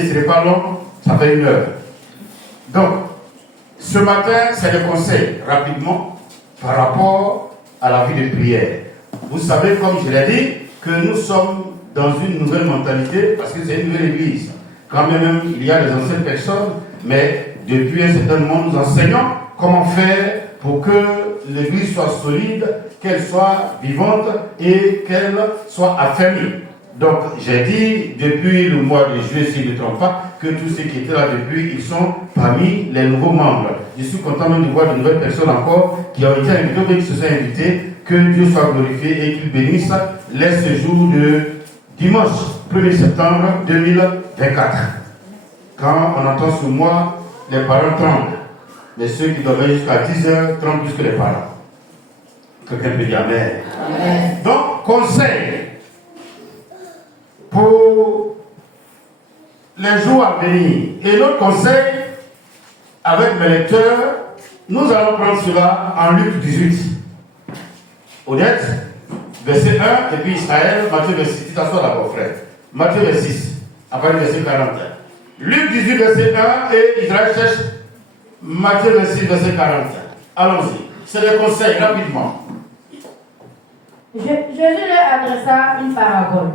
dit, ce n'est pas long, ça fait 1 heure. Donc, ce matin, c'est le conseil, rapidement, par rapport à la vie de prière. Vous savez, comme je l'ai dit, que nous sommes dans une nouvelle mentalité, parce que c'est une nouvelle église. Quand même, il y a des anciennes personnes, mais depuis un certain moment, nous enseignons comment faire pour que l'église soit solide, qu'elle soit vivante et qu'elle soit affermie. Donc, j'ai dit, depuis le mois de juillet, si je ne me trompe pas, que tous ceux qui étaient là depuis, ils sont parmi les nouveaux membres. Je suis content même de voir de nouvelles personnes encore qui ont été invitées, qui se sont invitées. Que Dieu soit glorifié et qu'il bénisse les séjours de dimanche 1er septembre 2024. Quand on entend sur moi, les parents tremblent. Mais ceux qui dormaient jusqu'à 10h tremblent plus que les parents. Quelqu'un peut dire Amen. Amen. Donc, conseil pour les jours à venir. Et l'autre conseil, avec mes lecteurs, nous allons prendre cela en Luc 18. Honnête, verset 1, et puis Israël, Matthieu 26. Tu t'assois d'abord, frère. Matthieu 26, après le verset 40. Luc 18, verset 1, et Israël cherche Matthieu 26, verset 40. Allons-y. C'est le conseil, rapidement. Jésus leur adressa une parabole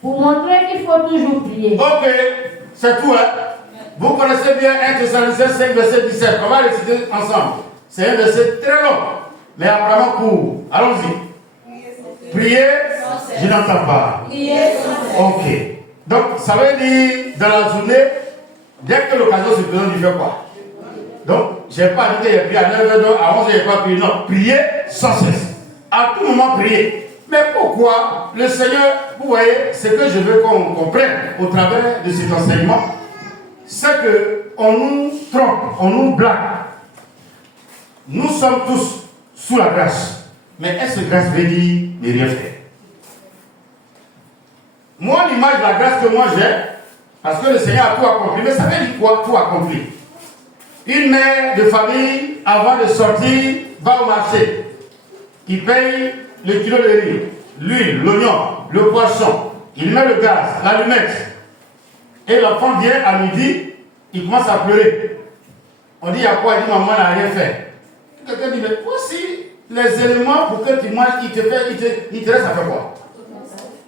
pour montrer qu'il faut toujours prier. Ok, c'est tout, hein? Vous connaissez bien 1 Thessaloniciens 5, verset 17. On va le citer ensemble. C'est un verset très long, mais apparemment court. Allons-y. Priez, je n'entends pas. Ok. Donc, ça veut dire, dans la journée, dès que l'occasion se présente, il fait quoi? Donc, je n'ai pas dit qu'il y a prié à 9h, à 11h, il n'y a pas prié. Non, priez sans cesse. À tout moment, priez. Mais pourquoi le Seigneur, vous voyez, ce que je veux qu'on comprenne au travers de cet enseignement, c'est qu'on nous trompe, on nous blague. Nous sommes tous sous la grâce. Mais est-ce que grâce veut dire ne rien faire? Moi, l'image de la grâce que moi j'ai, parce que le Seigneur a tout accompli, mais ça veut dire quoi, tout accompli? Une mère de famille, avant de sortir, va au marché. Il paye le kilo de riz, l'huile, l'oignon, le poisson. Il met le gaz, l'allumette. Et l'enfant vient à midi, il commence à pleurer. On dit, il y a quoi? Il dit, maman n'a rien fait. Quelqu'un dit, mais voici les éléments pour que tu manges, il te reste à faire quoi?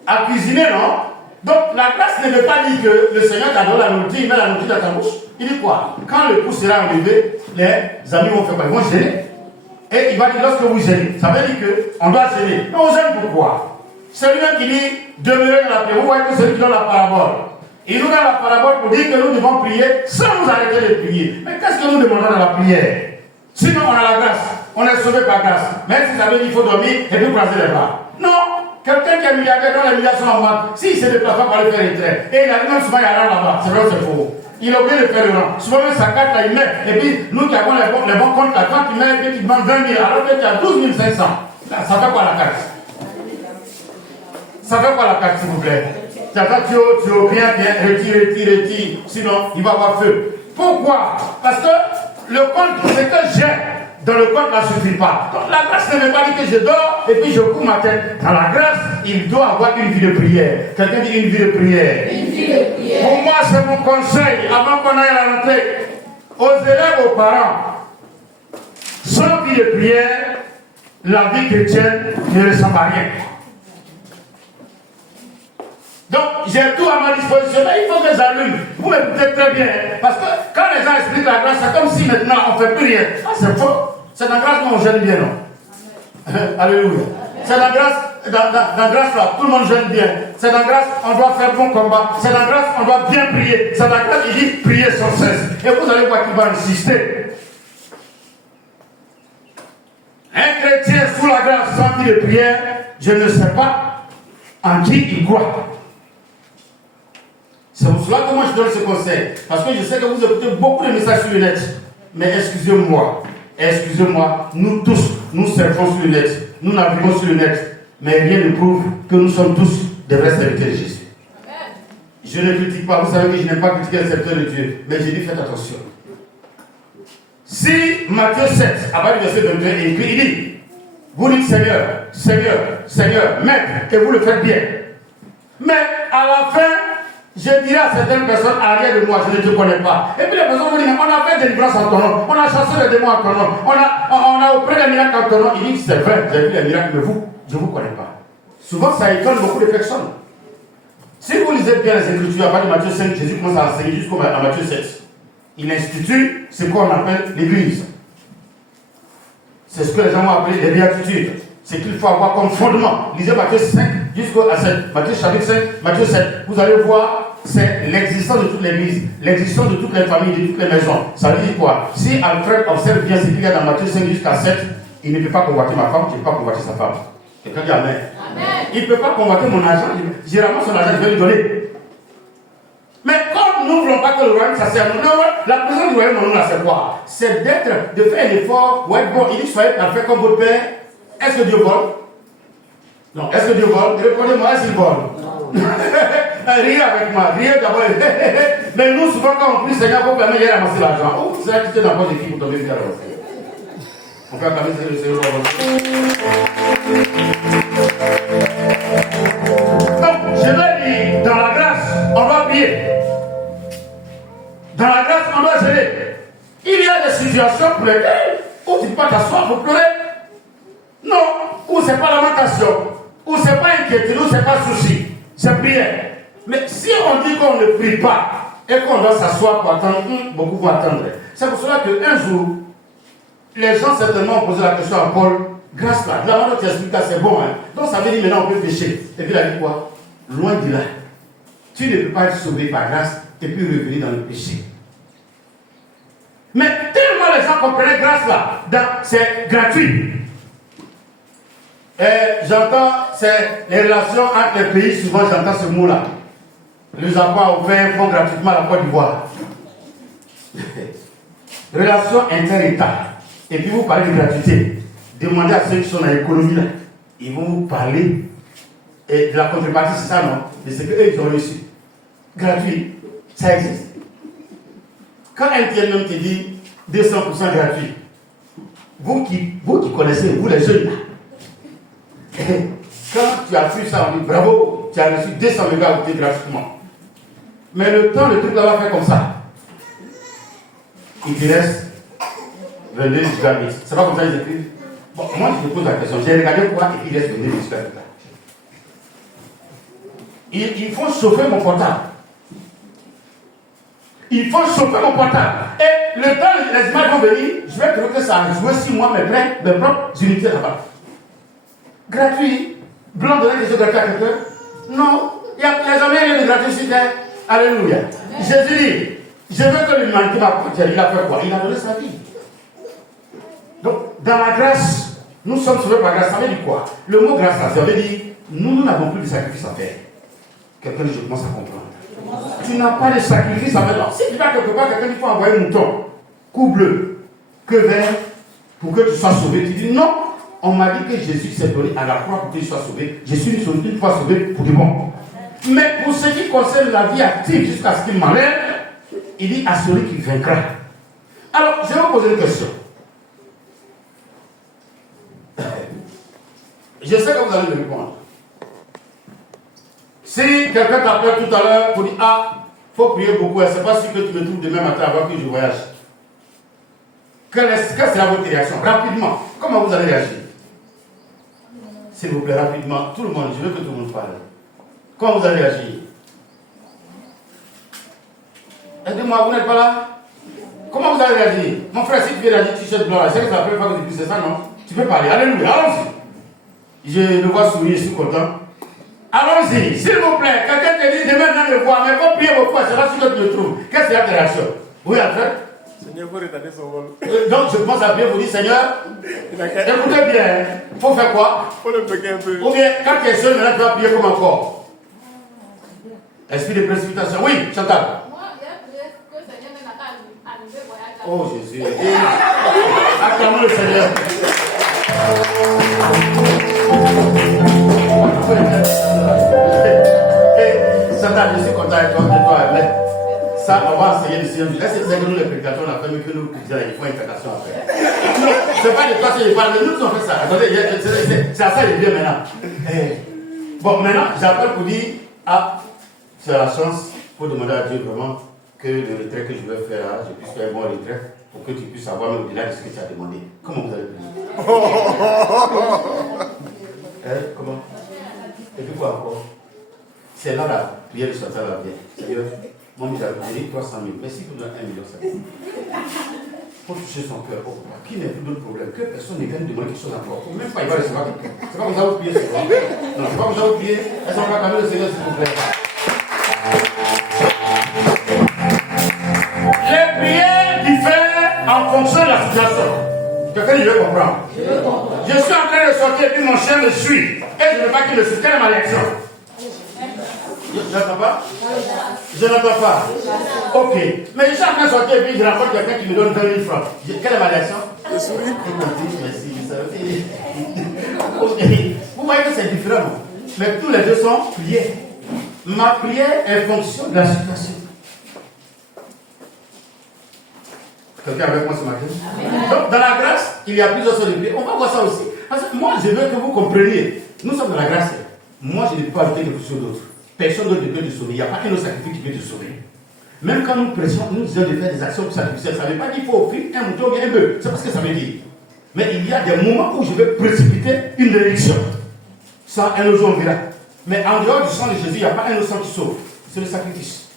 À cuisiner, non? Donc la grâce ne veut pas dire que le Seigneur t'a donné la nourriture, il met la nourriture dans ta bouche. Il dit quoi? Quand le pouce sera enlevé, les amis vont faire quoi? Ils vont gêner. Et il va dire, lorsque vous gênez, ça veut dire qu'on doit gêner. Mais on gêne pourquoi? C'est lui-même qui dit, demeurez dans la paix. Vous voyez que c'est lui qui donne la parabole. Il nous donne la parabole pour dire que nous devons prier sans nous arrêter de prier. Mais qu'est-ce que nous demandons dans la prière? Sinon, on a la grâce. On est sauvé par grâce. Même si ça veut dire qu'il faut dormir et puis croiser les bras. Non! Quelqu'un qui est milliardaire, dont les milliards sont en banque, s'il se déplace pas pour aller faire les traits, et il a même souvent il y a là-bas, c'est vrai ou c'est faux? Il a oublié de faire le rang. Souvent même sa carte là, il met. Et puis, nous qui avons les bons comptes là, quand tu mets, et puis tu demandes 20 000, alors que tu as 12 500. Ça fait quoi la carte? Ça fait quoi la carte, s'il vous plaît? Tu attends, tu bien, retire. Sinon, il va avoir feu. Pourquoi? Parce que le compte, ce que j'ai dans le compte ne suffit pas. Donc la grâce ne veut pas dire que je dors et puis je cours ma tête. Dans la grâce, il doit avoir une vie de prière. Quelqu'un dit une vie de prière. Une vie de prière. Pour moi, c'est mon conseil, avant qu'on aille à la rentrée, aux élèves, aux parents. Sans vie de prière, la vie chrétienne ne ressemble à rien. Donc, j'ai tout à ma disposition, mais il faut que j'allume. Vous m'écoutez très bien, parce que quand les gens expliquent la grâce, c'est comme si maintenant on ne fait plus rien. Ah, c'est faux. C'est dans la grâce qu'on gêne bien, non? Alléluia. C'est dans la grâce, dans la grâce là, tout le monde gêne bien. C'est dans la grâce, on doit faire bon combat. C'est dans la grâce, on doit bien prier. C'est dans la grâce, il dit prier sans cesse. Et vous allez voir qu'il va insister. Un chrétien sous la grâce sans vie de prière, je ne sais pas en qui il croit. C'est pour cela que moi je donne ce conseil. Parce que je sais que vous écoutez beaucoup de messages sur le net. Mais excusez-moi, nous tous, nous servons sur le net. Nous naviguons sur le net. Mais rien ne prouve que nous sommes tous des vrais serviteurs de Jésus. Amen. Je ne critique pas, vous savez que je n'aime pas critiquer les serviteurs de Dieu. Mais je dis faites attention. Si Matthieu 7, à partir du verset 22, il dit, vous dites Seigneur, Maître, et vous le faites bien. Mais à la fin, Je dirais à certaines personnes, arrière de moi, je ne te connais pas. Et puis les personnes vont dire, on a fait délivrance en ton nom, on a chassé les démons en ton nom, on a opéré les miracles en ton nom. Il dit, c'est vrai, j'ai vu les miracles, mais vous, je ne vous connais pas. Souvent, ça étonne beaucoup de personnes. Si vous lisez bien les Écritures, à partir de Matthieu 5, Jésus commence à enseigner jusqu'à Matthieu 7. Il institue ce qu'on appelle l'Église. C'est ce que les gens ont appelé les béatitudes. C'est qu'il faut avoir comme fondement. Lisez Matthieu 5 jusqu'à 7. Matthieu chapitre 5, Matthieu 7. Vous allez voir, c'est l'existence de toute l'Église, l'existence de toutes les familles, de toutes les maisons. Ça veut dire quoi? Si Alfred observe bien ce qu'il y a dans Matthieu 5 jusqu'à 7, il ne peut pas convoiter ma femme, je ne peux pas convoiter sa femme. Quelqu'un dit Amen. Amen. Il ne peut pas convoiter mon argent. Généralement, son argent, je vais lui donner. Mais comme nous ne voulons pas que le royaume s'assère, la présence du royaume en nous, là, c'est quoi? C'est de faire un effort. Ouais, bon, il dit soyez parfait comme votre Père. Est-ce que Dieu vole? Non. Est-ce que Dieu vole? Répondez-moi, est-ce qu'il vole? Riez avec moi, riez d'abord. Mais nous, souvent, quand on prie, Seigneur, vous permettez de ramasser l'argent. Oh, c'est là que tu es dans la poche de qui pour tomber vite à l'heure. On peut acclamer le Seigneur. Donc, je vais dire, dans la grâce, on va prier. Dans la grâce, on doit gêner. Il y a des situations pour lesquelles, où tu ne peux pas t'asseoir pour pleurer. Non, où c'est pas lamentation, où c'est pas inquiétude, où c'est pas souci, c'est prière. Mais si on dit qu'on ne prie pas et qu'on doit s'asseoir pour attendre, beaucoup vont attendre. C'est pour cela qu'un jour, les gens certainement ont posé la question à Paul, grâce là, la manière dont tu expliques là, c'est bon, hein. Donc ça veut dire maintenant on peut pécher. Et puis il a dit quoi? Loin de là. Tu ne peux pas être sauvé par grâce et puis revenir dans le péché. Mais tellement les gens comprenaient grâce là, c'est gratuit. Et j'entends, c'est les relations entre les pays, souvent j'entends ce mot-là. Les apôtres offerts font gratuitement la Côte d'Ivoire. Relations inter-État. Et puis vous parlez de gratuité. Demandez à ceux qui sont dans l'économie là. Ils vont vous parler et de la contrepartie, c'est ça, non? De ce qu'eux ils ont reçu. Gratuit. Ça existe. Quand un TNM te dit 200% gratuit, vous qui connaissez, vous les jeunes là, quand tu as su ça, on dit bravo, tu as reçu 200 mégaoctets gratuitement. Mais le temps, le truc là va faire comme ça. Il te reste 22 gigabits. C'est pas comme ça qu'ils écrivent. Bon, moi je te pose la question. J'ai regardé quoi et il reste 22 gigabits là. Il faut chauffer mon portable. Il faut chauffer mon portable. Et le temps, les images vont venir, je vais trouver que ça a joué 6 mois mes propres unités là-bas. Gratuit. Blanc donner quelque chose gratuit à quelqu'un? Non. Il n'y a jamais rien de gratuit sur terre. Alléluia. Jésus dit, je veux que l'humanité m'appartienne. Il a fait quoi? Il a donné sa vie. Donc, dans la grâce, nous sommes sauvés par grâce. Ça veut dire quoi? Le mot grâce, ça veut dire, nous n'avons plus de sacrifice à faire. Quelqu'un, je commence à comprendre. Tu n'as pas de sacrifice à faire. Si tu vas quelque part, quelqu'un dit, il faut envoyer un mouton, cou bleu, que vert, pour que tu sois sauvé. Tu dis non. On m'a dit que Jésus s'est donné à la croix pour que tu sois sauvé. Je suis une fois sauvé pour du bon. Mais pour ce qui concerne la vie active jusqu'à ce qu'il m'enlève, il dit à celui qui vaincra. Alors, je vais vous poser une question. Je sais que vous allez me répondre. Si quelqu'un t'appelle tout à l'heure pour dire ah, il faut prier beaucoup, et c'est pas sûr que tu me trouves demain matin avant que je voyage. Quelle sera votre réaction? Rapidement, comment vous allez réagir? S'il vous plaît, rapidement, tout le monde, je veux que tout le monde parle. Comment vous allez réagir? Aidez-moi, vous n'êtes pas là? Comment vous allez réagir? Mon frère, si tu viens réagir, t-shirt blanc, c'est que ça fait pas que tu c'est ça, non? Tu peux parler, alléluia, allons-y. Je le vois sourire, je suis content. Allons-y, s'il vous plaît, quelqu'un te dit demain dans le bois, mais faut prier beaucoup, c'est là que tu me trouves. Qu'est-ce qu'il y a de réaction? Oui, Alfred? Seigneur, vous retarder son vol. Donc je commence à prier, vous dites Seigneur, écoutez bien, il faut faire quoi? Il faut le bloquer un peu. Ou bien, quand tu es seul, maintenant tu vas prier comme encore. Esprit de précipitation. Oui, Chantal. Moi, j'ai prié que le Seigneur m'aide à arriver voyage. Oh Jésus. Acclamons le Seigneur. Chantal, je suis content avec toi, mais ça, on va enseigner le Seigneur. Est-ce que c'est que nous, les prédicateurs, on a fait mieux que nous, qui il faut une incantation à faire? C'est pas de toi que je parle, mais nous, on fait ça. Attendez, c'est à ça que je viens maintenant. Bon, maintenant, j'appelle pour dire, ah, c'est la chance, faut demander à Dieu vraiment que le retrait que je vais faire là, je puisse faire un bon retrait pour que tu puisses avoir même au-delà de ce que tu as demandé. Comment vous allez prier? Comment? Et puis quoi encore? C'est là la prière de Satan va bien. Seigneur, mon Dieu, j'avais prié 300 000. Merci pour donner 1 million. Pour toucher son cœur. Oh, qui n'a plus d'autres problèmes? Que personne ne vienne demander quelque chose encore. Même pas, il va recevoir quelqu'un. C'est pas comme ça vous priez, c'est quoi? Non, c'est pas comme ça vous priez. Est-ce qu'on va calmer le Seigneur, s'il vous plaît? Les prières diffèrent en fonction de la situation. Quelqu'un il veut comprendre. Je suis en train de sortir et puis mon chien me suit. Et je ne veux pas qu'il me suive. Quelle est ma réaction? Je n'entends pas? Je n'entends pas. Ok. Mais je suis en train de sortir et puis je rencontre quelqu'un qui me donne 20 000 francs. Quelle est ma réaction? Je souris. Merci. Ok. Vous voyez que c'est différent. Mais tous les deux sont prières. Ma prière est fonction de la situation. Quelqu'un avec moi ce matin? Donc, dans la grâce, il y a plusieurs sortes de prières. On va voir ça aussi. Parce que moi, je veux que vous compreniez. Nous sommes dans la grâce. Moi, je ne peux pas ajouter quelque chose d'autre. Personne d'autre ne peut te sauver. Il n'y a pas un autre sacrifice qui peut te sauver. Même quand nous prêchons, nous disons de faire des actions sacrificielles. Ça ne veut pas dire qu'il faut offrir un mouton ou un bœuf. C'est pas ce que ça veut dire. Mais il y a des moments où je vais précipiter une bénédiction. Sans un autre on verra. Mais en dehors du sang de Jésus, il n'y a pas un autre sang qui sauve. C'est le sacrifice.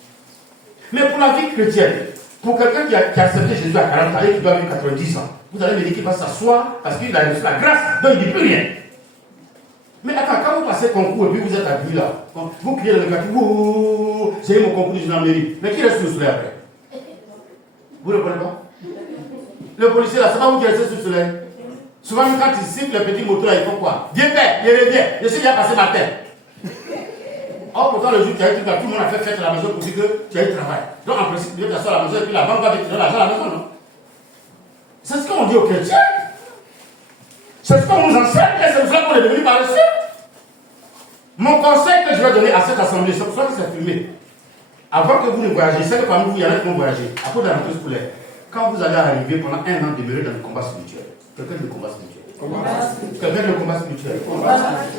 Mais pour la vie chrétienne, pour quelqu'un qui a accepté Jésus à 40 ans et qui doit vivre 90 ans, vous allez me dire qu'il va s'asseoir parce qu'il a reçu la grâce, donc il ne dit plus rien. Mais attends, quand vous passez concours et puis vous êtes habillé là, vous criez dans le quartier, j'ai eu mon concours de gendarmerie. Mais qui reste sous le soleil après? Vous ne le connaissez pas? Le policier là, c'est pas vous qui restez sous le soleil. Souvent, quand ils sifflent les petits motos là, ils font quoi? Viens père, il revient, je suis déjà passé ma tête. Or, pourtant, le jour où tu as eu tout le monde a fait fête à la maison pour dire que tu as eu travail. Donc, en principe, tu t'assois à la maison et puis la banque va te tirer l'argent à la maison, non? C'est ce qu'on dit aux chrétiens. C'est ce qu'on nous enseigne et c'est pour ça qu'on est devenu paresseux. Mon conseil que je vais donner à cette assemblée, c'est pour ça que c'est filmé. Avant que vous ne voyagez, c'est que parmi vous, il y en a qui vont voyager à cause de la rentrée scolaire. Quand vous allez arriver pendant 1 an demeurer dans le combat spirituel, quelqu'un de combat spirituel. Quelqu'un de combat spirituel.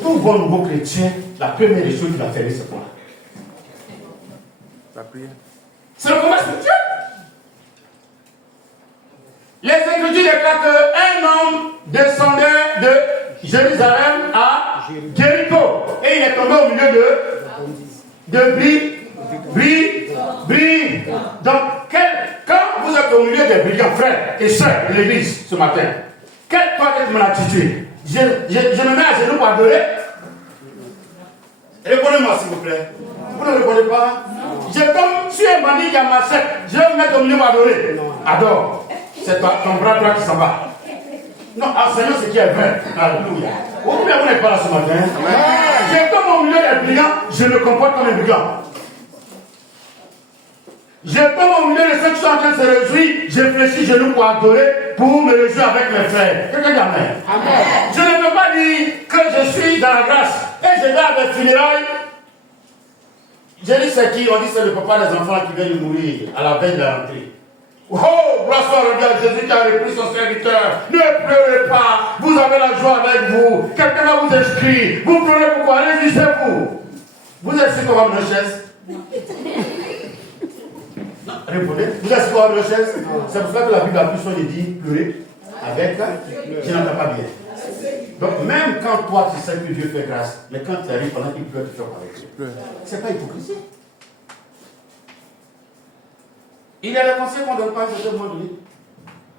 Tout bon nouveau chrétien, la première des choses qu'il a fait, c'est quoi? La prière. C'est le combat spirituel. Les Écritures déclarent qu'un homme descendait de Jérusalem à Jéricho. Et il est tombé au milieu de bris. Donc, quand vous êtes au milieu des brillants frères et sœurs de l'église ce matin, quelle doit être mon attitude? Je me mets à genoux pour adorer. Répondez-moi s'il vous plaît. Vous ne répondez pas? Je tombe sur un bandit qui a ma machette. Je vais me mettre au milieu pour adorer. Adore. C'est ton bras droit qui s'en va. Non, enseignons ce qui est vrai. Alléluia. Vous n'êtes pas là ce matin. Je tombe au milieu des brigands. Je me comporte comme un brigand. Je tombe au milieu de ceux qui sont en train de se réjouir. Je fléchis genoux pour adorer, pour me réjouir avec mes frères. Quelqu'un dit amen. Je ne veux pas dire que je suis dans la grâce et je vais à mes funérailles. J'ai dit c'est qui? On dit c'est le papa des enfants qui vient de mourir à la veille de la rentrée. Oh, gloire soit rendue à Jésus qui a repris son serviteur. Ne pleurez pas. Vous avez la joie avec vous. Quelqu'un va vous inscrire. Vous pleurez pourquoi? Allez-y, c'est vous. Vous êtes sûr qu'on va me chaise? Répondez. Vous êtes sûr qu'on va me chaise? C'est pour ça que la Bible a plus soin de dire pleurer avec qui n'entend pas bien. Donc, même quand toi tu sais que Dieu fait grâce, mais quand tu arrives pendant qu'il pleure, tu fais quoi avec lui? C'est pas hypocrisie. Il y a des conseils qu'on ne donne pas à ce moment donné.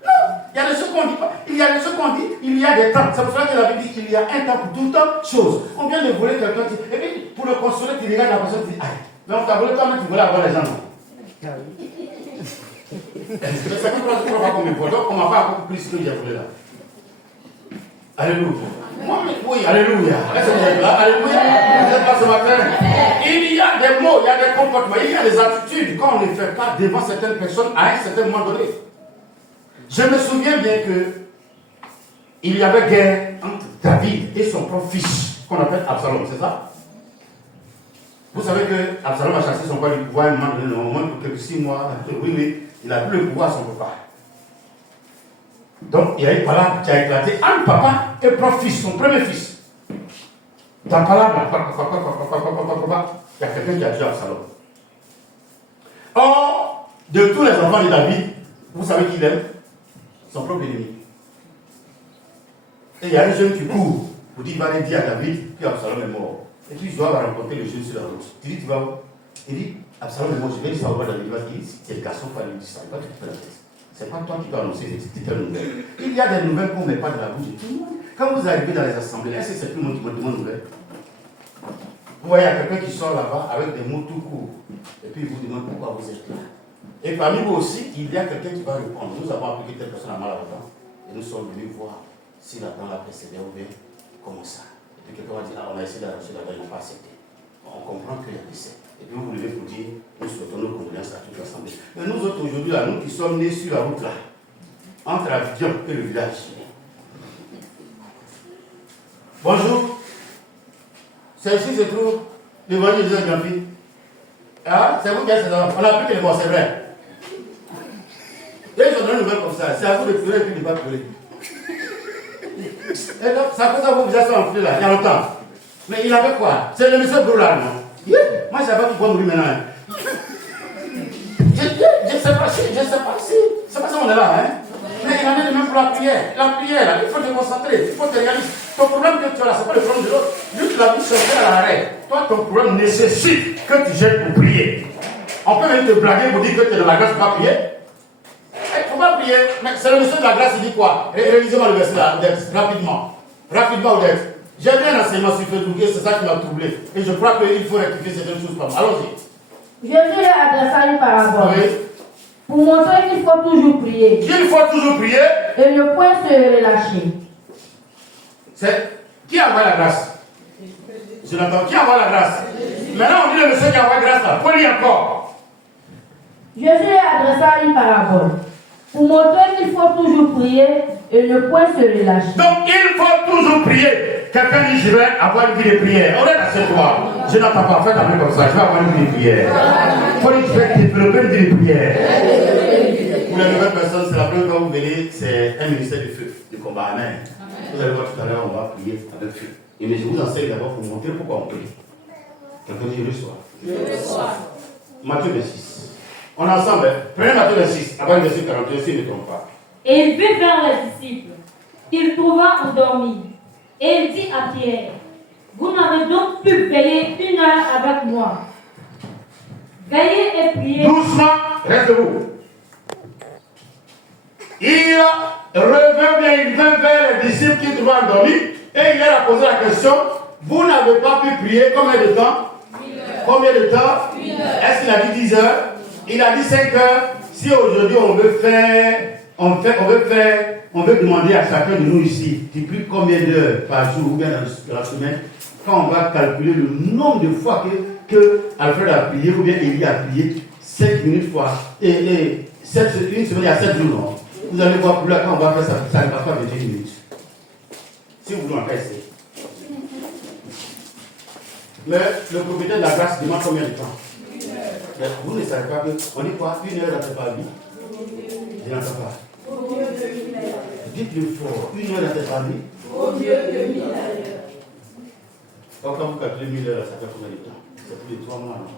Non, il y a des choses qu'on ne dit pas. Il y a des choses qu'on dit, il y a des temps. C'est pour ça que la Bible dit qu'il y a un temps pour tout temps, chose. On vient de voler quelqu'un, et puis pour le consoler, tu regardes la personne, tu dis, aïe, mais on t'a volé toi-même, tu voulais avoir les gens, non? C'est ça qu'on ne croit pas comme un donc on ne m'a pas encore plus que j'ai volé là. Alléluia. Oui, alléluia. Est-ce que vous êtes là? Alléluia. Vous êtes là ce matin? Il y a des mots, il y a des comportements, il y a des attitudes quand on ne fait pas devant certaines personnes à un certain moment donné. Je me souviens bien que il y avait guerre entre David et son propre fils, qu'on appelle Absalom, c'est ça? Vous savez que Absalom a chassé son père du pouvoir, il m'a donné au moins pour quelques 6 mois. Oui, il a plus le pouvoir à son papa. Donc, il y a une palabre qui a éclaté entre papa et propre fils, son premier fils. Dans la palabre, il y a quelqu'un qui a tué Absalom. Or, de tous les enfants de David, vous savez qui l'aime? Son propre ennemi. Et il y a un jeune qui court pour dire qu'il va aller dire à David que Absalom est mort. Et puis, il doit rencontrer le jeune sur la route. Il dit, tu vas où? Il dit, Absalom est mort, je vais dire ça au roi David. Il va dire, si tu es le garçon, il faut aller lui dire ça. Il va te faire la tête. Ce n'est pas toi qui dois annoncer ces telles nouvelles. Il y a des nouvelles qu'on ne met pas de la bouche de tout le monde. Quand vous arrivez dans les assemblées, est-ce que c'est tout le monde qui me demande nouvelles? Vous voyez, il y a quelqu'un qui sort là-bas avec des mots tout courts. Et puis il vous demande pourquoi vous êtes là. Et parmi vous aussi, il y a quelqu'un qui va répondre. Nous avons appris que telle personne a mal à la dent. Et nous sommes venus voir si la dent la persévère ou bien comment ça. Et puis quelqu'un va dire, ah, on a essayé d'arracher la dent, ils n'ont pas accepté. On comprend qu'il y a des décès. Et puis vous levez pour dire, nous souhaitons nos condoléances à toute l'assemblée. Mais nous autres aujourd'hui, là, nous qui sommes nés sur la route là, entre Abidjan et le village. Bonjour. C'est ici se trouve l'évangile de Jean-Pierre. Ah, c'est vous qui êtes là. On a appris que les morts, c'est vrai. Et ils ont donné une nouvelle comme ça. C'est à vous de pleurer et puis de ne pas pleurer. Et donc, ça cause à vos visages enflés là, il y a longtemps. Mais il avait quoi? C'est le monsieur Broulard, non? Moi, je ne sais pas qui va mourir maintenant. Je ne sais pas si. C'est pas ça on est là, hein? Mais il en est de même pour la prière. La prière, là, il faut te concentrer, il faut te regarder. Ton problème que tu as là, ce n'est pas le problème de l'autre. Lui, tu l'as vu sortir à l'arrêt. Toi, ton problème nécessite que tu jettes pour prier. On peut même te blaguer pour dire que tu es dans la grâce pour pas prier. Il ne faut pas prier. Mais c'est le monsieur de la grâce, il dit quoi? Réalisez-moi le verset là, rapidement. Rapidement, Odette. J'ai vu un enseignement sur Facebook et c'est ça qui m'a troublé. Et je crois qu'il faut rectifier certaines choses. Allons-y. Jésus a adressé une parabole. Oui. Pour montrer qu'il faut toujours prier. Qu'il faut toujours prier. Et ne point se relâcher. C'est qui envoie la grâce? Je l'entends. Qui envoie la grâce? Maintenant, on dit le monsieur qui envoie la grâce là. Faut lire encore. Jésus a adressé une parabole. Pour montrer qu'il faut toujours prier et ne point se relâcher. Donc, il faut toujours prier. Quelqu'un dit, je vais avoir une vie de prière. On est dans cette loi. Je n'entends pas, faites un peu comme ça. Je vais avoir une vie de prière. Il faut dire, je vais développer une vie de prière. Pour les nouvelles personnes, c'est la première fois que vous venez, c'est un ministère de feu, de combat. Amen. Vous allez voir tout à l'heure, on va prier avec feu. Et mais je vous enseigne d'abord pour vous montrer pourquoi on prie. Quelqu'un dit, je reçois. Je reçois. Matthieu 26. On est ensemble. Prenez Matthieu 26, avant le verset 41, si je ne me trompe pas. Et il vit vers les disciples, qu'il trouva endormis. Et il dit à Pierre, vous n'avez donc pu veiller 1 heure avec moi. Veillez et priez. Doucement, reste debout. Il revient bien, il vint vers les disciples qui trouvaient endormis et il leur a posé la question, vous n'avez pas pu prier combien de temps? Combien de temps? Est-ce qu'il a dit 10 heures? Il a dit 5 heures. Si aujourd'hui on veut demander à chacun de nous ici, tu pries combien d'heures par jour ou bien dans la semaine, quand on va calculer le nombre de fois que Alfred a prié ou bien Élie a prié, 5 minutes fois, et une semaine, il y a 7 jours, non? Vous allez voir, plus là, quand on va faire ça, ça ne passe pas 21 minutes. Si vous voulez en essayer. Mais le propriétaire de la grâce demande combien de temps? Mais vous ne savez pas que, on dit quoi? 1 heure dans cette famille? Je n'entends pas. Dites-le fort, 1 heure dans cette famille? Au mieux de 1000 ailleurs. Donc quand vous calculez 1000 heures, ça fait combien de temps? C'est plus de 3 mois, non?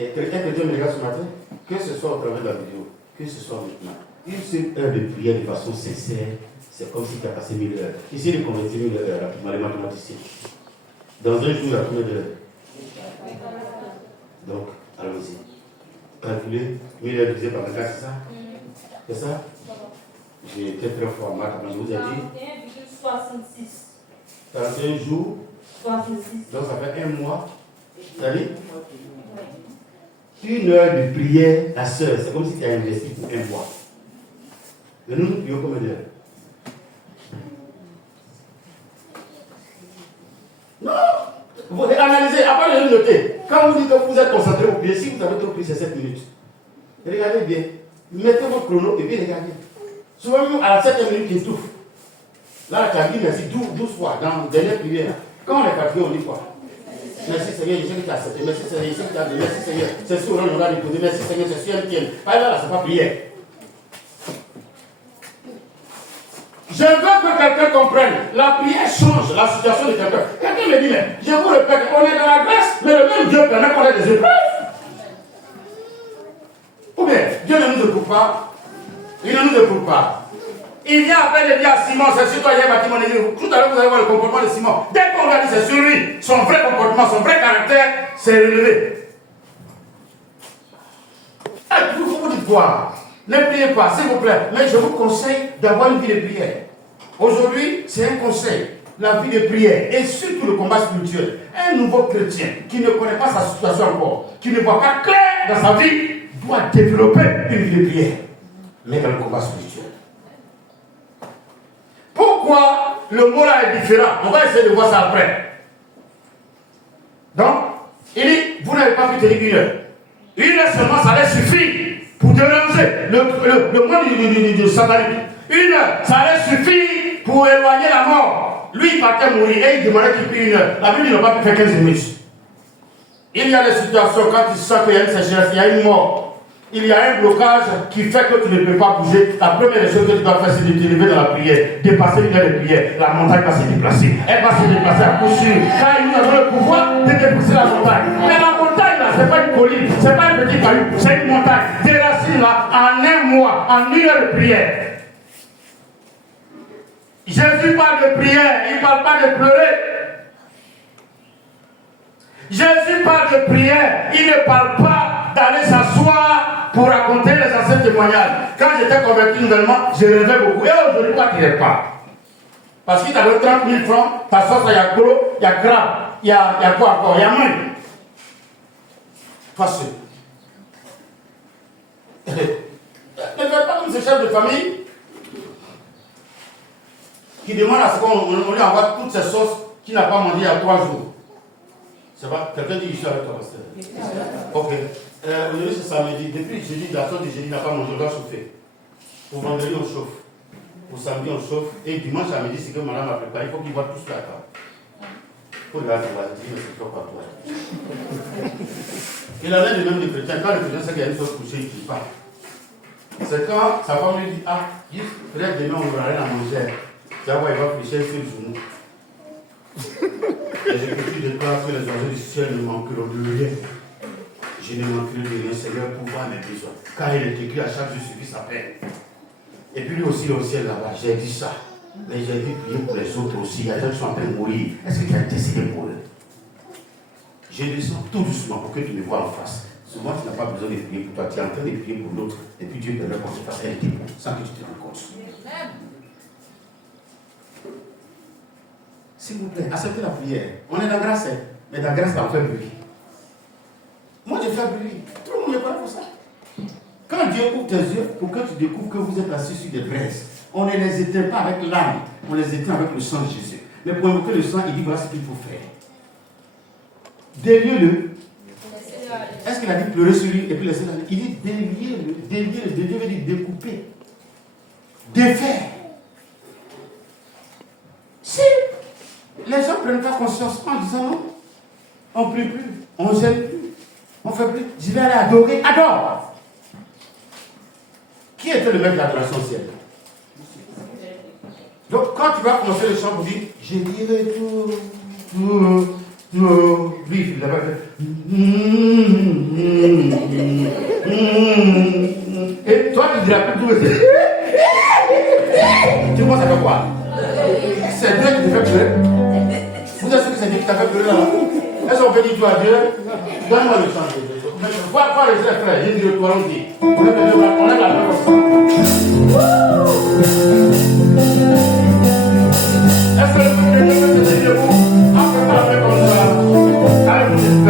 Et quelqu'un que Dieu me regarde ce matin, que ce soit au travers de la vidéo, que ce soit maintenant, une seule heure de prière de façon sincère, c'est comme si tu as passé 1000 heures. Ici, de convertir 1000 heures rapidement, les mathématiciens. Dans un jour, il y a combien d'heures? Donc, allons-y. Calculer 1000 heures divisé par 24, c'est ça? C'est ça? J'ai été très fort en maths, je vous ai dit 41,66. 41 jours. 66. Donc ça fait 1 mois. C'est-à-dire 1 heure de prière, la sœur, c'est comme si tu as investi pour 1 mois. Mais nous prions combien d'heures? Non! Vous analysez, après de noter. Quand vous dites que vous êtes concentré au prier, si vous avez trop pris, c'est 7 minutes. Regardez bien. Mettez votre chrono et puis regardez. Souvent, nous, à la 7e minute, qui étouffe. Là, tu as dit merci 12 fois dans la dernière prière. Quand on est fatigué, on dit quoi? Merci Seigneur, je sais que tu as accepté. Merci Seigneur, je sais que tu as dit. Merci Seigneur, c'est ce qu'on a déposé. Merci Seigneur, c'est ce qu'elle tient. Pas là, c'est pas prière. Je veux que quelqu'un comprenne. La prière change la situation de quelqu'un. Quelqu'un me dit, mais je vous répète, on est dans la grâce, mais le même Dieu permet qu'on ait des épreuves. Dieu ne nous écoute pas. Il ne nous écoute pas. Il vient après de dire à Simon, c'est sur toi, il y a bâti mon église. Tout à l'heure, vous allez voir le comportement de Simon. Dès qu'on regarde, c'est sur lui. Son vrai comportement, son vrai caractère, c'est relevé. Il faut vous dire quoi? Ne priez pas, s'il vous plaît. Mais je vous conseille d'avoir une vie de prière. Aujourd'hui, c'est un conseil. La vie de prière et surtout le combat spirituel. Un nouveau chrétien qui ne connaît pas sa situation encore, qui ne voit pas clair dans sa vie, doit développer une vie de prière. Mais dans le combat spirituel. Pourquoi le mot là est différent? On va essayer de voir ça après. Donc, il dit, vous n'avez pas pu tenir une heure. Une heure seulement, ça allait suffire pour déranger le monde du satanique. Une heure, ça allait suffire pour éloigner la mort. Lui, il partait mourir et il demandait qu'il prie une heure. La Bible n'a pas pu faire 15 minutes. Il y a des situations quand il sent qu'il y a une sécheresse, il y a une mort. Il y a un blocage qui fait que tu ne peux pas bouger. La première chose que tu dois faire, c'est de te lever dans la prière. Dépasser une heure de prière. La montagne va se déplacer. Elle va se déplacer à coup sûr. Car il nous a donné le pouvoir de dépousser la montagne. Mais la montagne là, ce n'est pas une colline, ce n'est pas un petit caillou, c'est une montagne. Des racines là, en un mois, en une heure de prière. Jésus parle de prière, il ne parle pas de pleurer. Jésus parle de prière, il ne parle pas d'aller s'asseoir pour raconter les anciens témoignages. Quand j'étais converti nouvellement, je rêvais beaucoup. Et aujourd'hui, toi, tu ne rêves pas. Parce qu'il t'avait 30 000 francs, ta sauce, il y a gros, il y a crabe, il y a quoi encore, il y a moins. Facile. Ne faites pas comme ce chef de famille qui demande à ce qu'on lui envoie toutes ces sauces qu'il n'a pas mangé il y a 3 jours. C'est pas, quelqu'un dit ici avec toi, pasteur. Ok. Aujourd'hui c'est samedi. Depuis jeudi, la sauce de jeudi n'a pas mangé, on doit chauffer. Pour vendredi, on chauffe. Pour samedi, on chauffe. Et dimanche à midi, c'est que madame a préparé. Il faut qu'il voit tout ça à table. Il faut regarder, il va dire, mais c'est trop pas toi. Il en est de même des chrétiens. Quand le chrétien sait qu'il y a une sauce couchée, il ne dit pas. C'est quand sa femme lui dit, ah, peut-être demain on n'aura rien à manger. Tu vas voir, il va fléchir sur le genou. Les Écritures déclarent que les oiseaux du ciel ne manqueront de rien. Je ne manquerai de rien, Seigneur, pour voir mes besoins. Car il est écrit à chaque jour suffit sa peine. Et puis lui aussi, le ciel là-bas, j'ai dit ça. Mais j'ai dit prier pour les autres aussi. Il y a des gens qui sont en train de mourir. Est-ce que tu as décidé pour eux? Je descends tout doucement pour que tu me vois en face. Souvent, tu n'as pas besoin de prier pour toi. Tu es en train de prier pour l'autre. Et puis Dieu permet qu'on se fasse un dépôt sans que tu te rendes compte. S'il vous plaît, acceptez la prière. On est dans la grâce, mais dans la grâce, ça fait bruit. Moi, je fais bruit. Tout le monde n'est pas pour ça. Quand Dieu ouvre tes yeux, pour que tu découvres que vous êtes assis sur des braises, on ne les éteint pas avec l'âme, on les éteint avec le sang de Jésus. Mais pour invoquer le sang, il dit voilà ce qu'il faut faire. Déliez-le. Est-ce qu'il a dit pleurer sur lui et puis laisser la vie? Il dit déliez-le. Délier-le. Délier veut dire découper. Défaire. Si les gens ne prennent pas conscience en disant non, on ne prie plus, on ne gêne plus, on ne fait plus. Je vais aller adorer. Adore. Qui était le maître de l'adoration au ciel? Donc quand tu vas commencer le chant pour dire je dirai tout, lui il avait fait et toi tu diras plus tout aussi. Tu penses à faire quoi? C'est Dieu qui te fait pleurer. Vous êtes sûr que c'est Dieu qui t'a fait pleurer là? Est-ce qu'on peut dire toi à Dieu? Donne-moi le chant de Dieu. Vois les frères, j'ai dit le toi on dit. On est la même chose. Est-ce que le peuple de Dieu peut se dire vous? Après ça, après comme ça. Allez vous dites Je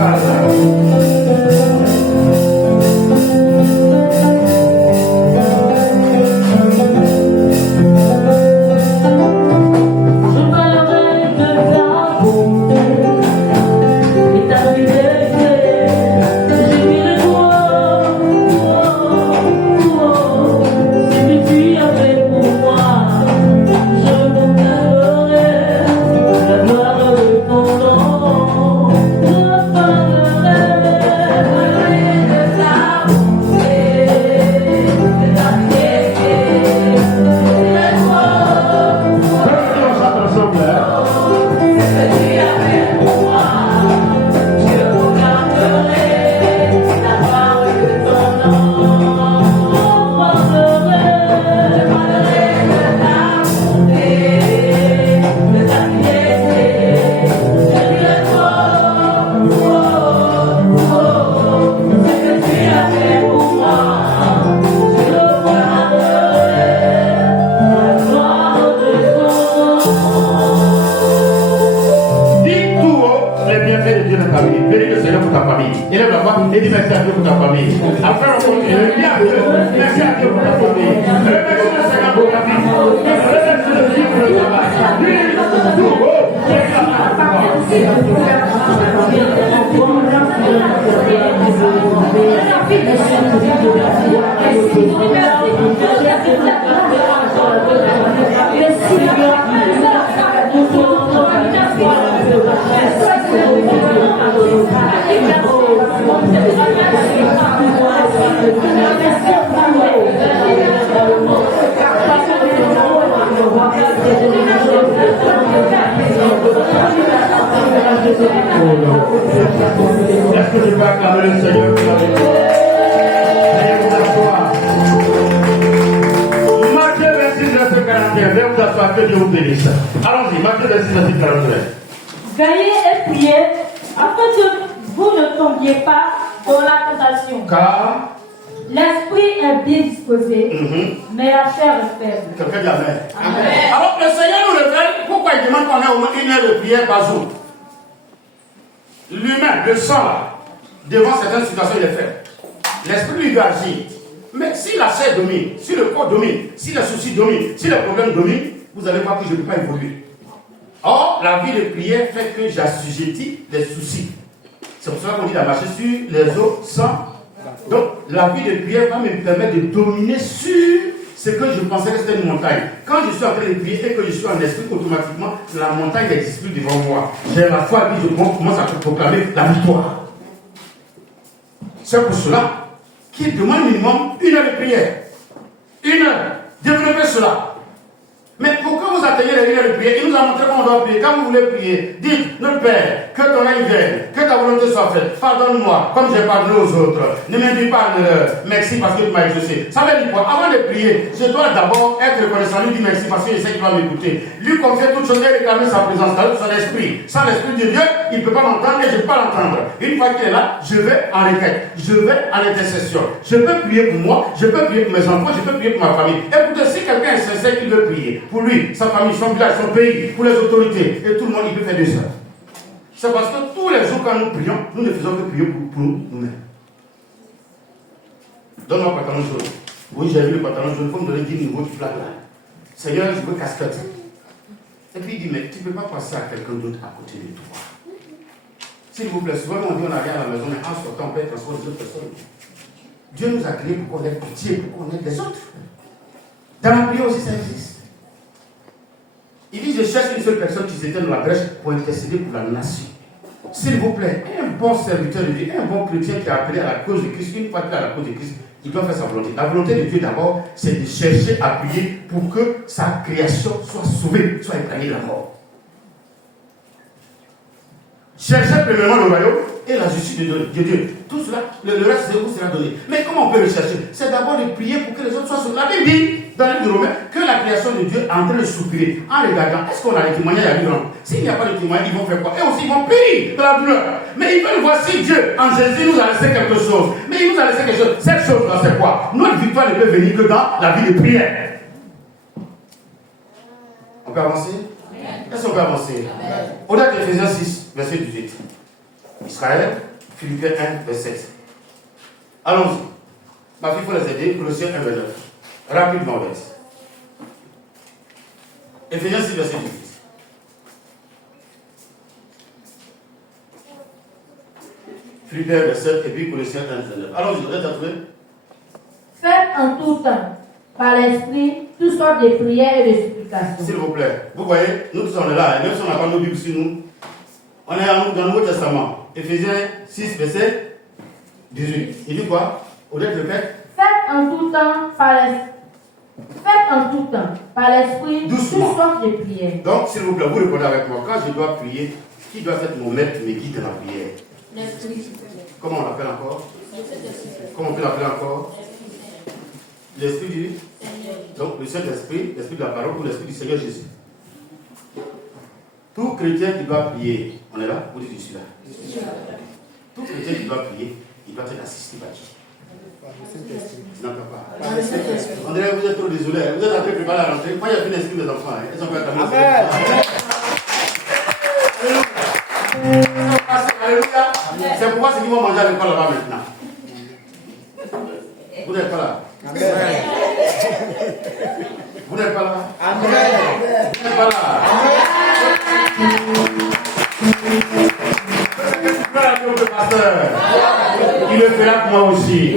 Merci à Dieu pour la famille. Remercie le Seigneur pour la vie. Remercie le Dieu pour le travail. Est-ce que je peux acclamer le Seigneur pour la vie? Veuillez vous asseoir. Matthieu 26, verset 41. Veuillez vous asseoir, que Dieu vous bénisse. Allons-y, Matthieu 26, verset 41. Veillez et priez afin que vous ne tombiez pas dans la tentation. Car L'esprit est bien disposé, mais la chair est faible. quelqu'un dit Amen. Alors le Seigneur nous révèle pourquoi il demande qu'on ait au moins 1 heure de prière par jour. L'humain, le sang là, devant certaines situations, il est faible. L'esprit lui veut agir. Mais si la chair domine, si le corps domine, si les soucis dominent, si les problèmes dominent, vous allez voir que je ne peux pas évoluer. Or, la vie de prière fait que j'assujettis les soucis. C'est pour cela qu'on dit de marcher sur les eaux sans. Donc, la vie de prière va me permettre de dominer sur ce que je pensais que c'était une montagne. Quand je suis en train de prier et que je suis en esprit, automatiquement, la montagne n'existe plus devant moi. J'ai la foi et je commence à proclamer la victoire. C'est pour cela qu'il demande minimum 1 heure de prière. 1 heure. Développez cela. Mais pourquoi vous atteignez les 1 heure de prière? Il nous a montré comment on doit prier. Quand vous voulez prier, dites, notre Père, que ton règne vienne, que ta volonté soit faite. Pardonne-moi, comme j'ai pardonné aux autres. Ne m'induis pas en erreur. Merci parce que tu m'as exaucé. Ça veut dire quoi? Avant de prier, je dois d'abord être reconnaissant. Lui dit merci parce qu'il sait qu'il va m'écouter. Lui confier toute chose et réclamer sa présence dans son esprit. Sans l'esprit de Dieu, il ne peut pas m'entendre et je ne peux pas l'entendre. Une fois qu'il est là, je vais en requête. Je vais en intercession. Je peux prier pour moi, je peux prier pour mes enfants, je peux prier pour ma famille. Écoutez, si quelqu'un est sincère qu'il veut prier, pour lui, sa famille, son village, son pays, pour les autorités, et tout le monde, il peut faire 2 heures. C'est parce que tous les jours, quand nous prions, nous ne faisons que prier pour nous-mêmes. Donne-moi le pantalon jaune. Oui, j'ai vu le pantalon jaune, il faut me donner 10 niveaux du flag là. Seigneur, je veux casquette. Et puis il dit, mais tu ne peux pas passer à quelqu'un d'autre à côté de toi. S'il vous plaît, souvent on dit on arrive à la maison, mais en sortant, on peut être transformé des autres personnes. Dieu nous a créés pour qu'on ait pitié, pour qu'on ait des autres. Dans la prière aussi, ça existe. Il dit, je cherche une seule personne qui s'éteint dans la brèche pour intercéder pour la nation. S'il vous plaît, un bon serviteur de Dieu, un bon chrétien qui a appelé à la cause de Christ, une fois qu'il est à la cause de Christ, il doit faire sa volonté. La volonté de Dieu d'abord, c'est de chercher à prier pour que sa création soit sauvée, soit épargnée de la mort. Cherchez premièrement le royaume et la justice de Dieu. Tout cela, le reste de vous sera donné. Mais comment on peut le chercher? C'est d'abord de prier pour que les autres soient sauvés. La Bible dit, dans le livre de Romains, que la création de Dieu est en train de soupirer. En regardant, est-ce qu'on a des témoignages à vivre? S'il n'y a pas de témoignages, ils vont faire quoi? Et aussi, ils vont périr de la douleur. Mais ils veulent voir si Dieu, en Jésus, nous a laissé quelque chose. Mais il nous a laissé quelque chose. Cette chose-là, c'est quoi? Notre victoire ne peut venir que dans la vie de prière. On peut avancer? Est-ce qu'on peut avancer? On a Ephésiens 6, verset 18. Israël, Philippiens 1, verset 7. Allons-y. Ma fille, il faut les aider. Colossiens 1, verset 9. Rapidement, on laisse. Ephésiens 6, verset 18. Philippiens 1, verset 7, et puis Colossiens 1, verset 9. Allons-y, vous êtes à trouver? Faites en tout temps, par l'esprit, toutes sortes de prières et de supplications. S'il vous plaît. Vous voyez, nous tous on est là, même si on n'a pas nos Bibles sur nous. On est dans le Nouveau Testament. Ephésiens 6, verset 18. Il dit quoi? Odette, répète. Faites en tout temps, par l'esprit, toutes sortes de prières. Donc, s'il vous plaît, vous répondez avec moi. Quand je dois prier, qui doit être mon maître, me guide dans la prière? L'esprit. Comment on l'appelle encore? Comment on peut l'appeler encore? L'esprit du Seigneur. Donc, le Saint-Esprit, l'esprit de la parole ou l'esprit du Seigneur Jésus. Tout chrétien qui doit prier, on est là? Vous dites, je suis là. Tout chrétien qui doit prier, il doit être assisté par qui? Tu n'entends pas. André, vous êtes trop désolé. Vous êtes en train de préparer la rentrée. Moi, j'ai fait inscrire mes enfants. Ils ont fait la Amen. Alléluia. C'est pourquoi c'est qu'ils vont manger à l'école là-bas maintenant. Vous n'êtes pas là. Amen. Vous n'êtes pas là. Amen. Vous n'êtes pas là. Le pasteur, il le fera pour moi aussi.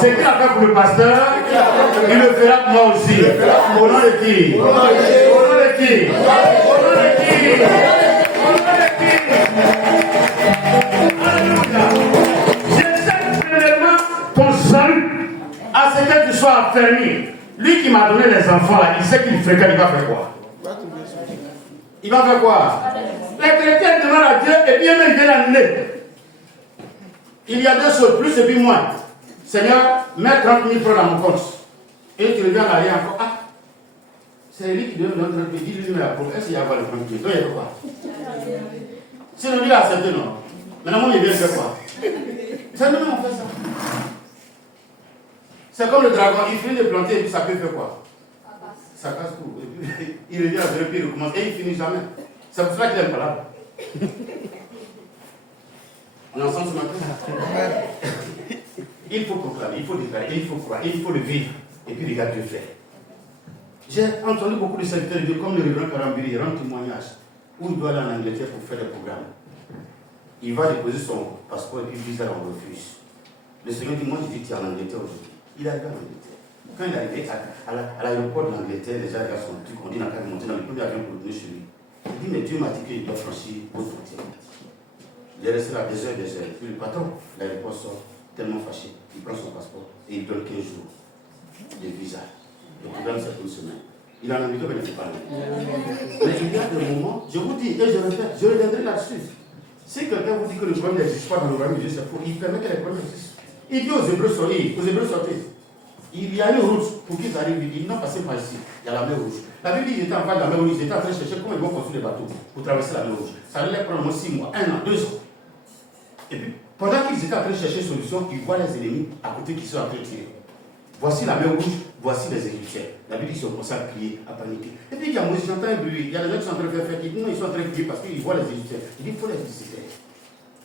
C'est qu'il a fait pour le pasteur, il le fera pour moi aussi. Au nom de qui? Au nom de qui? Au nom de qui? Au nom de qui? Alléluia. J'essaie premièrement ton salut à ce que tu sois affermi. Lui qui m'a donné les enfants là, il sait qu'il fréquente, il va faire quoi? Il va faire quoi? Les chrétiens demandent à Dieu et bien même Dieu l'a amené. Il y a deux choses, plus et puis moins. Seigneur, mets 30 000 francs dans mon compte. Et tu reviens en arrière encore. Ah, c'est lui qui donne notre 30 000. Dis-lui, mais la pauvre, est-ce qu'il y a quoi le 30 000? Donc il y a quoi? Sinon, lui, il a accepté, non? Maintenant, il vient faire quoi? C'est nous, on fait ça. C'est comme le dragon, il finit de planter et puis ça peut faire quoi? Ça casse tout. Et puis, il revient à zéro, puis il recommence. Et il finit jamais. C'est pour ça qu'il n'aime pas là. On est ensemble ce matin. Il faut proclamer, il faut déclarer, il faut croire, il faut le vivre. Et puis regarde Dieu faire. J'ai entendu beaucoup de serviteurs de Dieu, comme le révérend Karambiri, rendre témoignage, où il doit aller en Angleterre pour faire des programmes. Il va déposer son passeport et puis visa, on refuse. Le Seigneur dit, moi je dis que tu es en Angleterre aujourd'hui. Il est arrivé en Angleterre. Quand il est arrivé à l'aéroport d'Angleterre, les gens regardent son truc, on dit, on n'a qu'à monter dans le premier avion pour venir chez lui. Il dit, mais Dieu m'a dit qu'il doit franchir vos frontières. Il est resté là des heures. Puis le patron, l'aéroport sort, tellement fâché. Il prend son passeport et il donne 15 jours de visa. Le programme, c'est une semaine. Il en a mis deux, mais il ne fait pas. Mais il y a des moments, je vous dis, et je répète, je reviendrai là-dessus. Si quelqu'un vous dit que le problème n'existe pas dans le royaume de Dieu, c'est faux. Il permet que les problèmes existent. Il dit aux Hébreux sortez. Il y a une route pour qu'ils arrivent. Ils n'ont passé par ici. Il y a la mer rouge. La Bible dit qu'ils étaient en face de la mer rouge. Ils étaient en train de chercher comment ils vont construire des bateaux pour traverser la mer rouge. Ça allait prendre au moins 6 mois, 1 an, 2 ans. Et puis, pendant qu'ils étaient en train de chercher une solution, ils voient les ennemis à côté qui sont en train de tirer. Voici la mer rouge, voici les Égyptiens. La Bible dit qu'ils sont commencé à crier, à paniquer. Et puis il y a Moïse, j'entends un bruit. Il y a des gens qui sont en train de faire fête. Non, ils sont en train de crier parce qu'ils voient les Égyptiens. Il dit, il faut les visiter.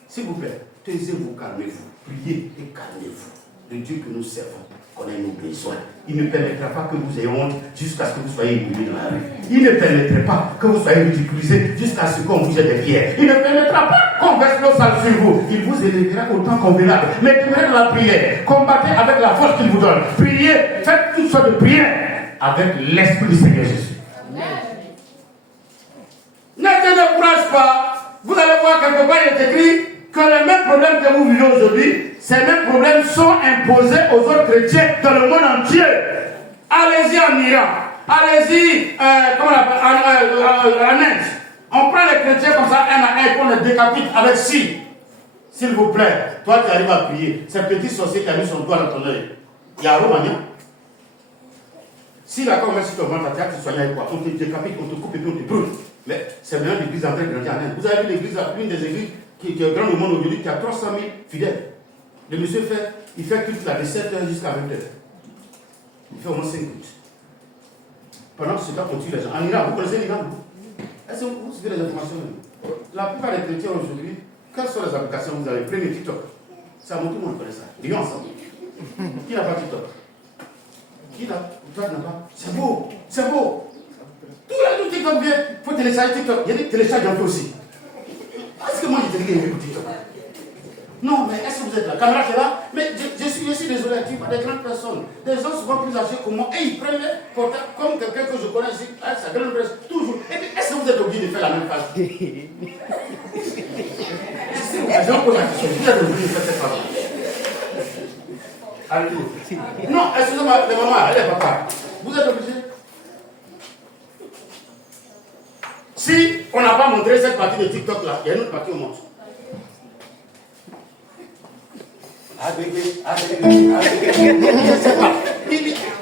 S'il vous plaît, taisez-vous, calmez-vous. Priez et calmez-vous. Le Dieu que nous servons connaît nos besoins. Il ne permettra pas que vous ayez honte jusqu'à ce que vous soyez humiliés dans la rue. Il ne permettra pas que vous soyez ridiculisés jusqu'à ce qu'on vous jette des pierres. Il ne permettra pas qu'on verse l'eau sale sur vous. Il vous élèvera autant convenable. Mais demeurez dans la prière. Combattez avec la force qu'il vous donne. Priez, faites toutes sortes de prières avec l'Esprit du Seigneur Jésus. Ne te décourage pas. Vous allez voir quelque part il est écrit que les mêmes problèmes que vous vivez aujourd'hui, ces mêmes problèmes sont imposés aux autres chrétiens dans le monde entier. Allez-y en Iran, allez-y en Inde. On prend les chrétiens comme ça, un à un, et on les décapite avec scie. S'il vous plaît, toi qui arrives à prier, ce petit sorcier qui a mis son doigt dans ton œil, il y a un Romagnan. Si la on met sur ton ventre, tu te soignes avec quoi? On te décapite, on te coupe et puis on te brûle. Mais c'est bien l'église en train de grandir en Inde. Vous avez vu l'église, l'une des églises qui est grande au monde aujourd'hui, qui a 300 000 fidèles. Le monsieur il fait toute la de 7h jusqu'à 20h. Il fait au moins 5 minutes. Pendant que ce temps, on tue les gens. En Iran, vous connaissez l'Iran? Est-ce que vous suivez les informations? La plupart des chrétiens aujourd'hui, quelles sont les applications que vous avez? Prenez TikTok. Ça, tout le monde connaît ça. Disons ensemble. Qui n'a pas TikTok? Qui l'a? Toi, tu n'as pas? C'est beau. C'est beau. Tous les TikTok viennent. Il faut télécharger TikTok. Il y a des télécharges un peu aussi. Est-ce que moi, j'ai téléchargé un peu TikTok? Non, mais est-ce que vous êtes là? Caméra qui est là? Mais je suis désolé, tu vois des grandes personnes, des gens souvent plus âgés que moi, et ils prennent les portables comme quelqu'un que je connais ici, avec sa grande presse, toujours. Et puis, est-ce que vous êtes obligé de faire la même chose? Je vous pose la question, vous êtes obligé de faire cette chose? Alléluia. Non, excusez-moi, les mamans, allez, papa. Vous êtes obligé? Si on n'a pas montré cette partie de TikTok là, il y a une autre partie au monde.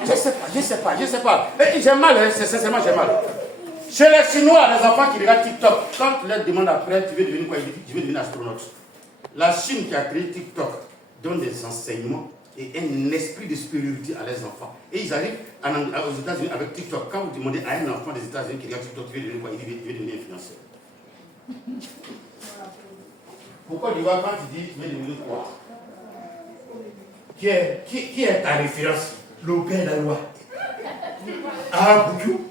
Je sais pas. J'ai mal, sincèrement j'ai mal. Chez les Chinois, les enfants qui regardent TikTok, quand tu leur demandes après, tu veux devenir quoi? Je veux devenir astronaute. La Chine qui a créé TikTok donne des enseignements et un esprit de supériorité à les enfants. Et ils arrivent aux États-Unis avec TikTok. Quand vous demandez à un enfant des États-Unis qui regarde TikTok, tu veux devenir quoi? Il dit, je veux devenir influenceur. Pourquoi tu vois quand tu dis, je vais devenir quoi? qui est ta référence? Le père de la loi. Ah, beaucoup.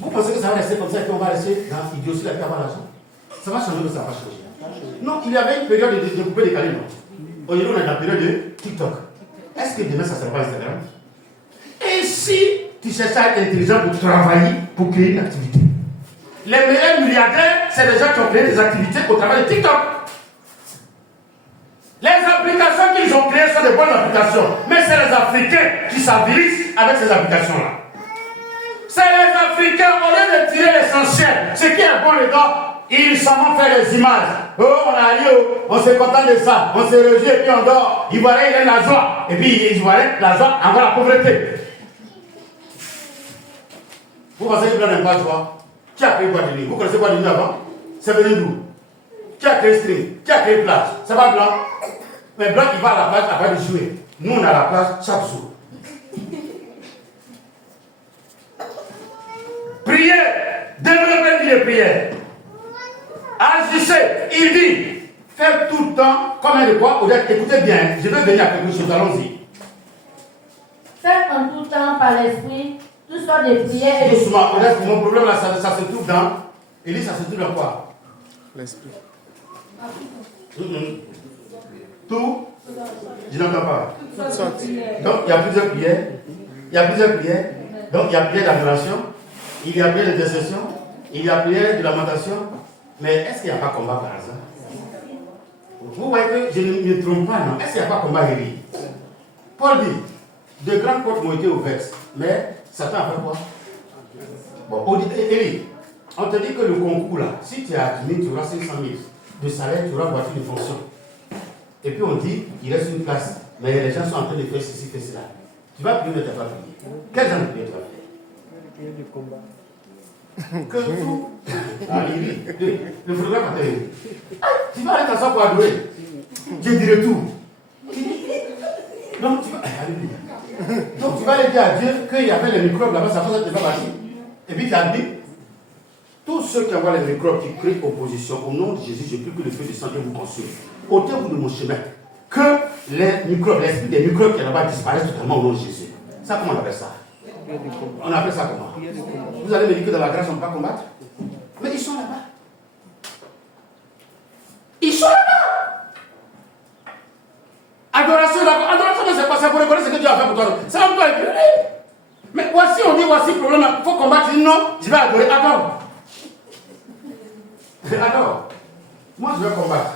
Vous pensez que ça va rester comme ça et qu'on va rester dans l'idiotie là, avoir l'argent? Ça va changer ou ça va changer? Non, il y avait une période de couper des câlins. Aujourd'hui, on est dans la période de TikTok. Est-ce que demain, ça ne sera pas Instagram? Et si tu cherches à être intelligent pour travailler, pour créer une activité? Les meilleurs milliardaires, c'est les gens qui ont créé des activités au travers de TikTok. Les applications qu'ils ont créées sont de bonnes applications, mais c'est les Africains qui s'avilissent avec ces applications-là. C'est les Africains, au lieu de tirer l'essentiel, ce qui est bon les gars, ils s'en vont faire des images. Oh, on a allé, on se contente de ça, on se réjouit et puis on dort. Ivoirien, il aime la joie. Et puis Ivoirien, la joie envoie la pauvreté. Vous pensez que Blanc n'aime pas la joie? Qui a créé Guadeloupe? Vous connaissez Guadeloupe avant? C'est venu d'où? Qui a créé String? Qui a créé Plage? C'est pas Blanc. Mais Blanc, il va à la plage après de jouer. Nous, on est à la plage chaque jour. Priez, développez une vie de prière. Agissez, il dit, faites tout le temps comme de quoi? Écoutez bien, je vais venir à quelque chose, allons-y. Faites en tout temps par l'esprit toutes sortes de prières et de... Doucement, mon problème là, ça se trouve dans. Il dit, ça se trouve dans quoi? L'esprit. Tout? Je n'entends pas. Sorte. Donc, il y a plusieurs prières. Il y a plusieurs prières. Donc, il y a prière d'adoration. Il y a prière d'intercession. Il y a prière de lamentation. Mais est-ce qu'il n'y a pas combat par hasard? Vous voyez que je ne me trompe pas, non? Est-ce qu'il n'y a pas combat réveillé? Paul dit, de grandes portes m'ont été ouvertes. Mais Satan a fait quoi? Bon, Élie, on te dit que le concours là, si tu es admis, tu auras 500 000 de salaire, tu auras une voiture de fonction. Et puis on dit, il reste une place. Mais les gens sont en train de faire ceci, faire cela. Tu vas prier, mais tu n'as pas prié. Quel genre de prière tu vas faire? Prière de combat. Que tout. Ah, le photographe a terminé. Tu vas aller t'asseoir pour adorer. Je dirai tout. Donc tu vas aller dire à Dieu qu'il y avait les microbes là-bas, ça ne te pas partir. Et puis tu as dit, tous ceux qui envoient les microbes qui créent opposition, au nom de Jésus, je prie que le feu du sang vous consume. Ôtez-vous de mon chemin. Que les microbes, l'esprit des microbes qui sont là-bas disparaissent totalement au nom de Jésus. Ça, comment on appelle ça? On appelle ça comment? Vous allez me dire que dans la grâce on ne peut pas combattre? Mais ils sont là-bas. Ils sont là-bas. Adoration, adoration, c'est pas ça pour reconnaître ce que Dieu a fait pour toi. Ça va toi écrire. Mais voici, on dit, voici le problème, il faut combattre. Il dit non, je vais adorer. Adore. Adore. Moi, je vais combattre.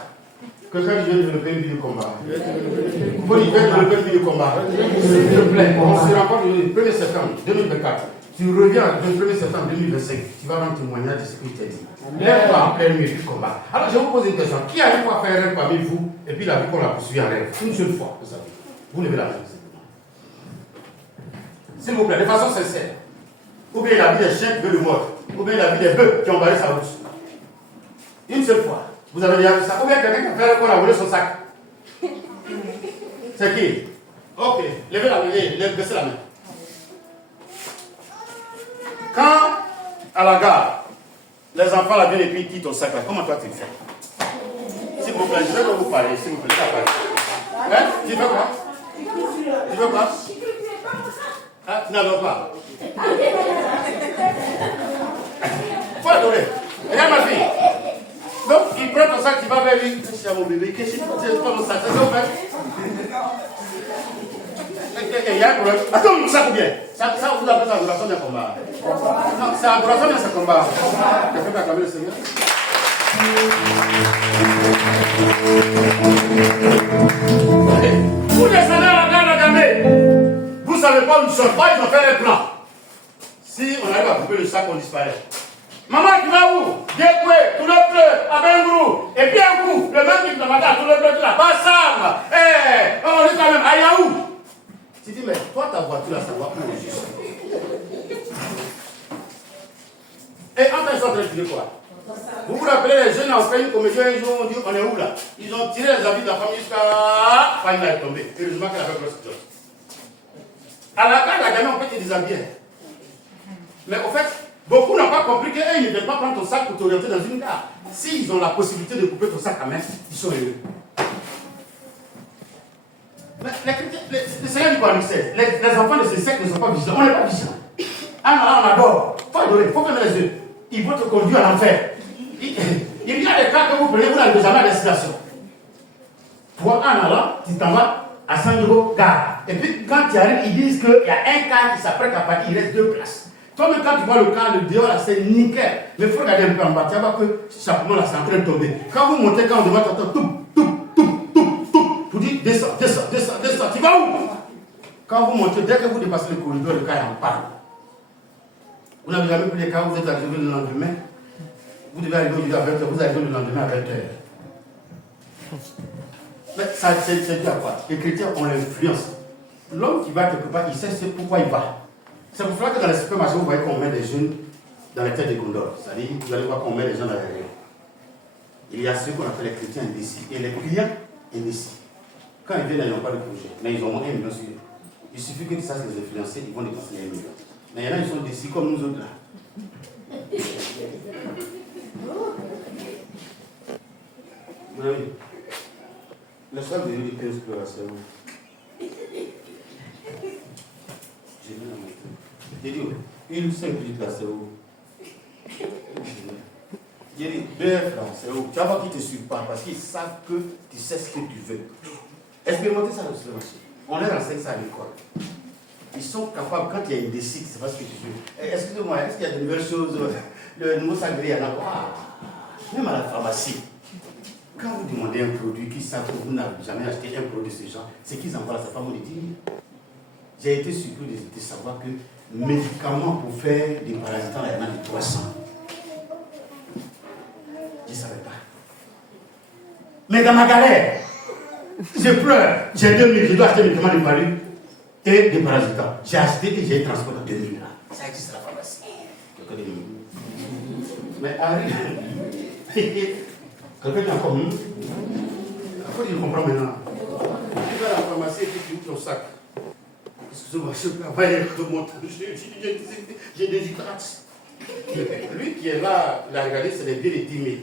Quelqu'un dit, je vais développer une vie de combat. Vous dites, je vais développer une vie de combat. S'il te plaît, on se rencontre le 1er septembre 2024. Tu reviens le 1er septembre 2025. Tu vas rendre témoignage de ce que je t'ai dit. Lève-toi en pleine nuit du combat. Alors, je vous pose une question. Qui a une fois fait un rêve parmi vous et puis la vie qu'on l'a poursuivi en rêve? Une seule fois, vous savez. Vous levez la main. S'il vous plaît, de façon sincère. Ou bien la vie des chiens qui veulent le mordre. Ou bien la vie des bœufs qui ont barré sa route. Une seule fois. Vous avez déjà vu ça? Ou bien quelqu'un qui a fait qu'on a volé son sac. C'est qui? Ok. Levez la main. Baissez la main. Quand, à la gare, les enfants la viennent et puis ils quittent ton sac là, comment toi tu fais? S'il vous plaît, je vais vous parler, s'il vous plaît. Hein? Tu fais quoi? Tu fais quoi? Ah, tu n'adores pas. Faut adorer. Regarde ma fille. Donc, il prend ton sac, il va vers lui. Qu'est-ce qu'il y a mon bébé? Qu'est-ce qu'il y a? C'est pas mon sac, c'est ce qu'on fait. Il y a un problème. Attends, mon sac ou bien? Ça, vous appelez ça adoration d'un combat. Non, c'est adoration d'un combat. Je fais acclamer le Seigneur. Vous descendez à la gare d'Agamé. Vous ne savez pas où ils sont. Ils ont fait un plan. Si on arrive à couper le sac, on disparaît. Maman, tu vas où? Découé, tout le bleu, à Bengrou. Et puis un coup, le même qui te matin, tout le bleu, tout là. Bassam. On dit quand même, Ayaou. Tu dis, mais toi, ta voiture, là, ça va où juste? Et en train de sortir, tu dis quoi? Vous vous rappelez, les jeunes ont fait une comédie un jour, on dit, on est où là? Ils ont tiré les habits de la famille jusqu'à. Fanny est tombée. Heureusement qu'elle a fait prostitution. À la carte, la gamme, on peut te déshabiller. Mais au fait, Beaucoup n'ont pas compris qu'eux, ils ne veulent pas prendre ton sac pour t'orienter dans une gare. S'ils ont la possibilité de couper ton sac à main, ils sont heureux. Mais le Seigneur dit quoi, les enfants de ces sectes ne sont pas vigilants. On n'est pas vigilants. Ah, on adore. Il faut adorer, il faut fermer les yeux. Ils vont te conduire à l'enfer. Il y a des cas que vous prenez, vous n'avez jamais à destination. Toi, en allant, tu t'en vas à San Diego, gare. Et puis, quand tu arrives, ils disent qu'il y a un car qui s'apprête à partir, il reste 2 places. Toi-même, quand tu vois le car, le dehors, là, c'est nickel. Mais il faut regarder un peu en bas, tu vas voir que simplement, là, c'est en train de tomber. Quand vous montez, quand on demande, vous dites, descends. Tu vas où? Quand vous montez, dès que vous dépassez le corridor, le car est en panne. Vous n'avez jamais pris les cas où vous êtes arrivé le lendemain. Vous devez arriver aujourd'hui à 20h, vous arrivez le lendemain à 20h. Mais ça, c'est dû à quoi? Les chrétiens ont l'influence. L'homme qui va quelque part, il sait pourquoi il va. C'est pour cela que dans les supermarchés, vous voyez qu'on met des jeunes dans les têtes des gondoles. C'est-à-dire, vous allez voir qu'on met des gens dans les rayons. Il y a ceux qu'on appelle les chrétiens indécis et les clients indécis. Quand ils viennent, ils n'ont pas de projet. Mais ils ont moins 1 million sur eux. Il suffit qu'ils sachent les influencer, ils vont dépenser 1 million. Mais il y en a, ils sont décis comme nous autres là. Vous avez vu? Le soir de l'île de 15 pleurs, c'est où? J'ai mis dans mon truc. J'ai dit, une 5 litres là, c'est où? J'ai dit, 2 francs, c'est où? Tu vas voir qu'ils ne te suivent pas parce qu'ils savent que tu sais ce que tu veux. Expérimentez ça dans le marché. On leur enseigne ça à l'école. Ils sont capables, quand il y a une décide, c'est pas ce que tu veux. Excusez-moi, est-ce qu'il y a de nouvelles choses? Le nouveau sanglier, il y en a pas. Même à la pharmacie. Quand vous demandez un produit qu'ils savent que vous n'avez jamais acheté un produit de ce genre, c'est qu'ils en parlent, ça fait moins de 10 000. J'ai été surpris de savoir que médicaments pour faire des parasitants, il y en a de 300. Je ne savais pas. Mais dans ma galère, je pleure. J'ai 2000, je dois acheter des médicaments de palu et des parasitants. J'ai acheté et j'ai transporté à 2000 là. Ça existe à la pharmacie. Mais arrive. Quelqu'un qui a encore mis. Après, il comprend maintenant. Tu vas à la pharmacie et puis tu ouvres ton sac. Excusez-moi, je peux pas aller remonter. J'ai des hydrates. Lui qui est là, il a regardé, c'est des billets de 10 000.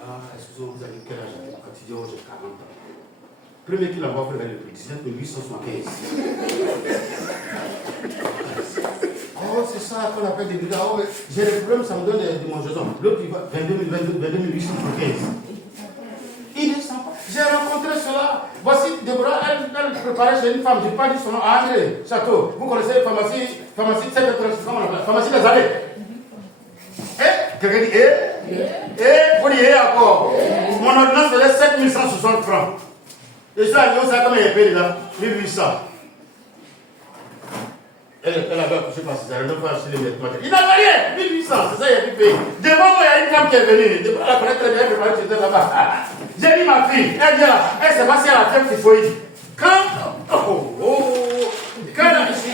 Ah, excusez-moi, vous avez quel âge? Quand il dit, oh, j'ai 40 ans. Premier qu'il envoie pour regarder le prix, 19 875. Oh, c'est ça qu'on appelle des billets. Oh, j'ai des problèmes, ça me donne de mon jason. L'autre, il va 22 875. Il descend pas. J'ai rencontré cela. Voici Déborah, elle préparait chez une femme. Je n'ai pas dit son nom. André Château. Vous connaissez la pharmacie 736, comment on appelle? Pharmacie des allées. Quelqu'un dit vous dites encore. Mon ordonnance faisait 7160 francs. Et je suis à Lyon, ça combien il paye là? 1800. Elle avait accouché par César, elle n'a pas acheté les vêtements. Il n'avait rien, 1800, c'est ça, il a pu payer. Devant moi, il y a une femme qui est venue. Elle a connaît très bien, elle préparé, j'étais là-bas. J'ai dit ma fille, elle vient là, elle s'est passée à la fête typhoïde. Quand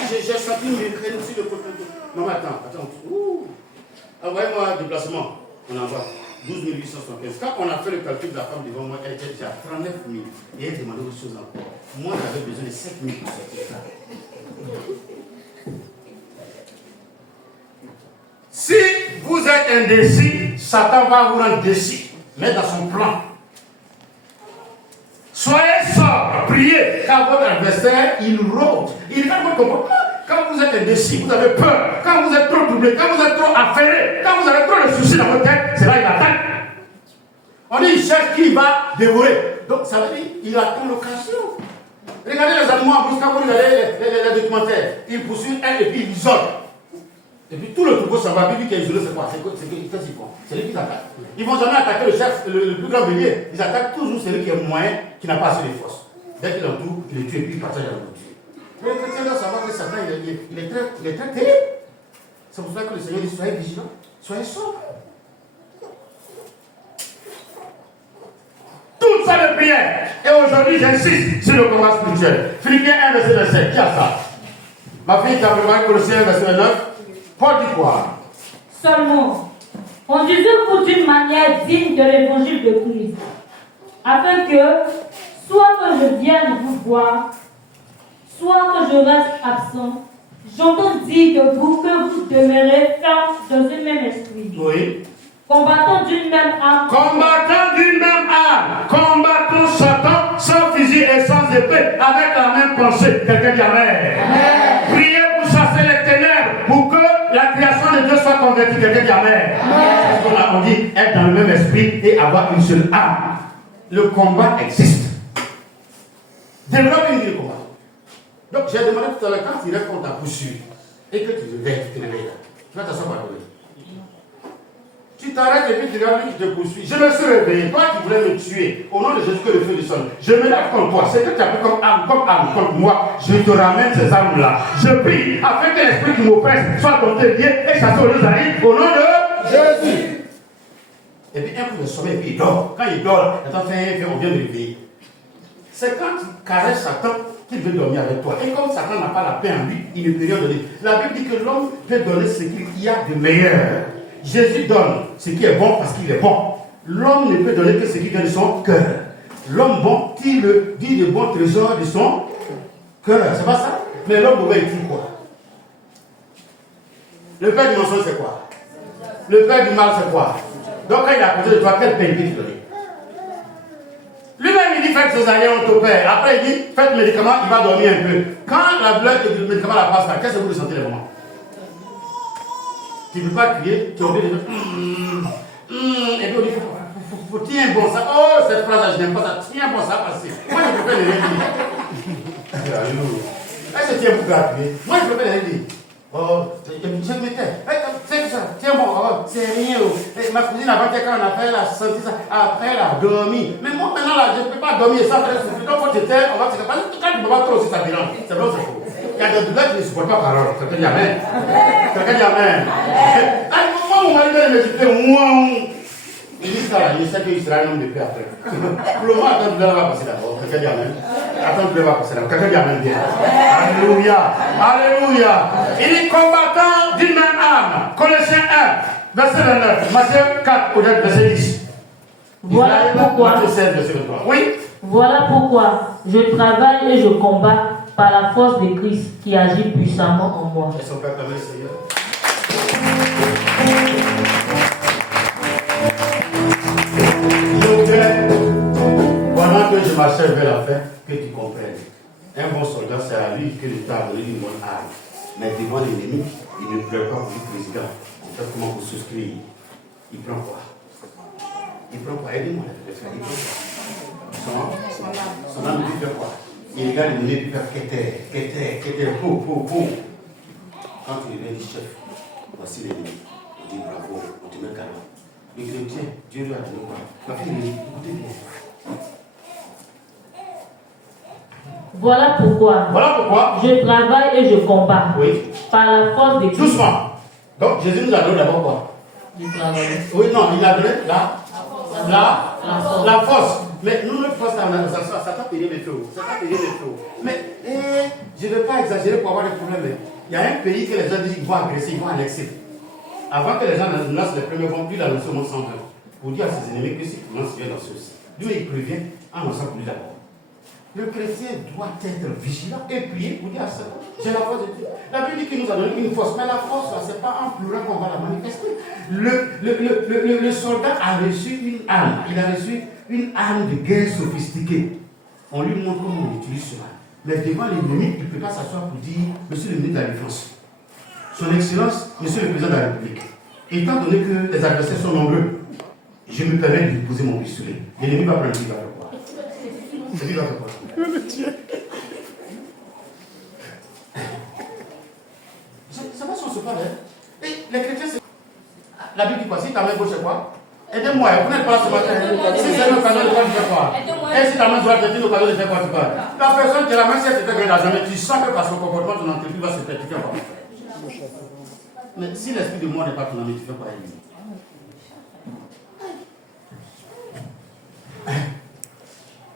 j'ai senti une migraine sur le côté. Non, mais attends. Envoyez-moi un déplacement. On envoie 12 875. Quand on a fait le calcul de la femme devant moi, elle était déjà à 39 000. Et elle demandait autre chose encore. Moi, j'avais besoin de 7 000 pour sortir ça. Si vous êtes indécis, Satan va vous rendre décis. Mais dans son plan. Soyez sobre, priez, car votre adversaire, il rôde. Il regarde votre comportement. Quand vous êtes indécis, vous avez peur. Quand vous êtes trop troublé, quand vous êtes trop affairé, quand vous avez trop de soucis dans votre tête, c'est là qu'il attaque. On dit, il cherche qui va dévorer. Donc, ça veut dire, il attend l'occasion. Regardez les animaux en brousse, quand vous regardez les documentaires, ils poursuivent un et puis ils isolent. Et puis tout le troupeau s'en va, lui qui est isolé, c'est quoi? C'est lui qui attaque. Ils ne vont jamais attaquer le chef, le plus grand bélier. Ils attaquent toujours celui qui est moyen, qui n'a pas assez de force. Dès qu'il entoure, il le tue et puis il partage la nourriture. Mais les chrétiens doivent savoir que Satan, il est très terrible. C'est pour ça que le Seigneur dit, soyez vigilants, soyez sobres. Tout ça de prière. Et aujourd'hui, j'insiste sur le combat spirituel. Philippiens 1, verset 27. Qui a ça? Ma fille qui a préparé Colossiens 1, verset 9. Paul dit quoi? Seulement, conduisez-vous d'une manière digne de l'évangile de Christ, afin que, soit que je vienne vous voir, soit que je reste absent, J'entends dire de vous que vous demeurez fermes dans un même esprit. Oui. Combattant d'une même âme. Combattant d'une même âme. Combattons Satan sans fusil et sans épée, avec la même pensée. Quelqu'un dit Amen. Priez pour chasser les ténèbres, pour que la création de Dieu soit convertie. Quelqu'un dit Amen. On dit être dans le même esprit et avoir une seule âme. Le combat existe. Développe une vie de combat. Donc j'ai demandé tout à l'heure, quand tu rêves qu'on t'a poursuivi et que tu te réveilles là, tu vas t'asseoir par là. Tu t'arrêtes et puis tu regardes lui qui te poursuit. Je me suis réveillé, toi qui voulais me tuer, au nom de Jésus que le feu du sol. Je me lève contre toi, c'est que tu as pris comme arme contre moi. Je te ramène ces armes-là. Je prie afin que l'esprit qui m'oppresse soit dompté, lié et chassé au Rosalie au nom de Jésus. Et puis un coup de sommeil, et puis il dort. Quand il dort, attends, on vient de réveiller. C'est quand tu caresses Satan qu'il veut dormir avec toi. Et comme Satan n'a pas la paix en lui, il ne peut rien donner. La Bible dit que l'homme peut donner ce qu'il y a de meilleur. Jésus donne ce qui est bon parce qu'il est bon. L'homme ne peut donner que ce qui vient de son cœur. L'homme bon dit le bon trésor de son cœur. C'est pas ça? Mais l'homme mauvais, il dit quoi? Le père du mensonge, c'est quoi? Le père du mal, c'est quoi? Donc quand il a posé de toi, quel pain il te donne? Lui-même, il dit faites césarienne, on t'opère. Après, il dit faites le médicament, il va dormir un peu. Quand la douleur et le médicament la passe, qu'est-ce que vous ressentez le moment? Tu ne peux pas crier, tu es obligé de dire et puis on dit faut tiens bon ça. Oh, cette phrase, je n'aime pas ça. Tiens bon ça passer. Moi, je préfère les dire. Est-ce que tu es beaucoup à crier? Moi, je préfère les dire. Oh, je me tais. C'est ça. Tiens bon, oh, c'est rien. Ma cousine avant quand on a fait, elle a senti ça. Après, elle a dormi. Mais moi, maintenant, là, je ne peux pas dormir sans faire souffrir. Donc, faut te taire, on va te faire. Quand tu ne peux pas trop aussi, ça dérange. C'est vrai ou c'est faux? Il y a des douleurs qui ne supportent pas parole. Quelqu'un dit Amen. Quelqu'un dit Amen. Moi, mon mari vient de me dire, moi, il dit ça là, il sait qu'il sera un homme de paix après. Pour le moment, attends, douleur va passer d'abord. Quelqu'un dit Amen. Attends, douleur va passer d'abord. Quelqu'un dit Amen bien. Alléluia. Alléluia. Il est combattant d'une même âme. Colossiens 1, verset 29. Matthieu 4, verset 10. Voilà pourquoi. Matthieu 16, verset 23. Oui. Voilà pourquoi je travaille et je combats par la force de Christ qui agit puissamment en moi. Est-ce qu'on peut acclamer le Seigneur? Je voudrais, pendant que je marchais vers la fin, que tu comprennes. Un bon soldat, c'est à lui que l'État a donné une bonne arme. Mais devant l'ennemi, il ne pleure pas pour le président. En fait, comment vous souscrire? Il prend quoi? Il prend quoi? Aidez-moi à le faire. Il prend quoi? Son âme lui fait quoi? Il regarde l'ennemi et lui fait qu'était, pou. Quand il vient, il dit chef, voici l'ennemi. On dit bravo, on te met cadeau. Il dit tiens, Dieu lui a donné quoi? Ma fille, écoutez bien. Voilà pourquoi je travaille et je combats. Oui. Par la force de Christ. Doucement. Donc Jésus nous a donné d'abord quoi? Du travail. Oui, non, il a donné la force. Mais nous, notre force, ça t'a payé les feux. Mais je ne vais pas exagérer pour avoir des problèmes. Il y a un pays que les gens disent qu'ils vont agresser, ils vont annexer. Avant que les gens lancent les premiers bombes, lui, il a lancé au monde 120. Pour dire à ses ennemis que si tu lances, il va lancer aussi. Lui, il prévient en lançant pour lui d'abord. Le chrétien doit être vigilant et prier pour dire à ça. J'ai la force de Dieu. La Bible dit qu'il nous a donné une force, mais la force, ce n'est pas en pleurant qu'on va la manifester. Le soldat a reçu une arme. Il a reçu une arme de guerre sophistiquée. On lui montre comment on utilise cela. Mais devant l'ennemi, il ne peut pas s'asseoir pour dire Monsieur le ministre de la Défense, Son Excellence, Monsieur le Président de la République, étant donné que les adversaires sont nombreux, je me permets de lui poser mon pistolet. L'ennemi va prendre, il va faire quoi? C'est lui qui va faire quoi? C'est pas si on se parle. Et les chrétiens, c'est. La Bible dit quoi? Si ta main gauche, c'est quoi? Aidez-moi, vous n'êtes pas là ce matin. Si c'est une occasion de faire, tu fais quoi? Et si ta main droite est une occasion de faire quoi, tu fais? La personne qui a la main, si elle te fait gagner jamais, tu sens que par son comportement, ton entreprise va se faire, tu fais quoi? Mais si l'esprit de moi n'est pas ton ami, tu fais quoi?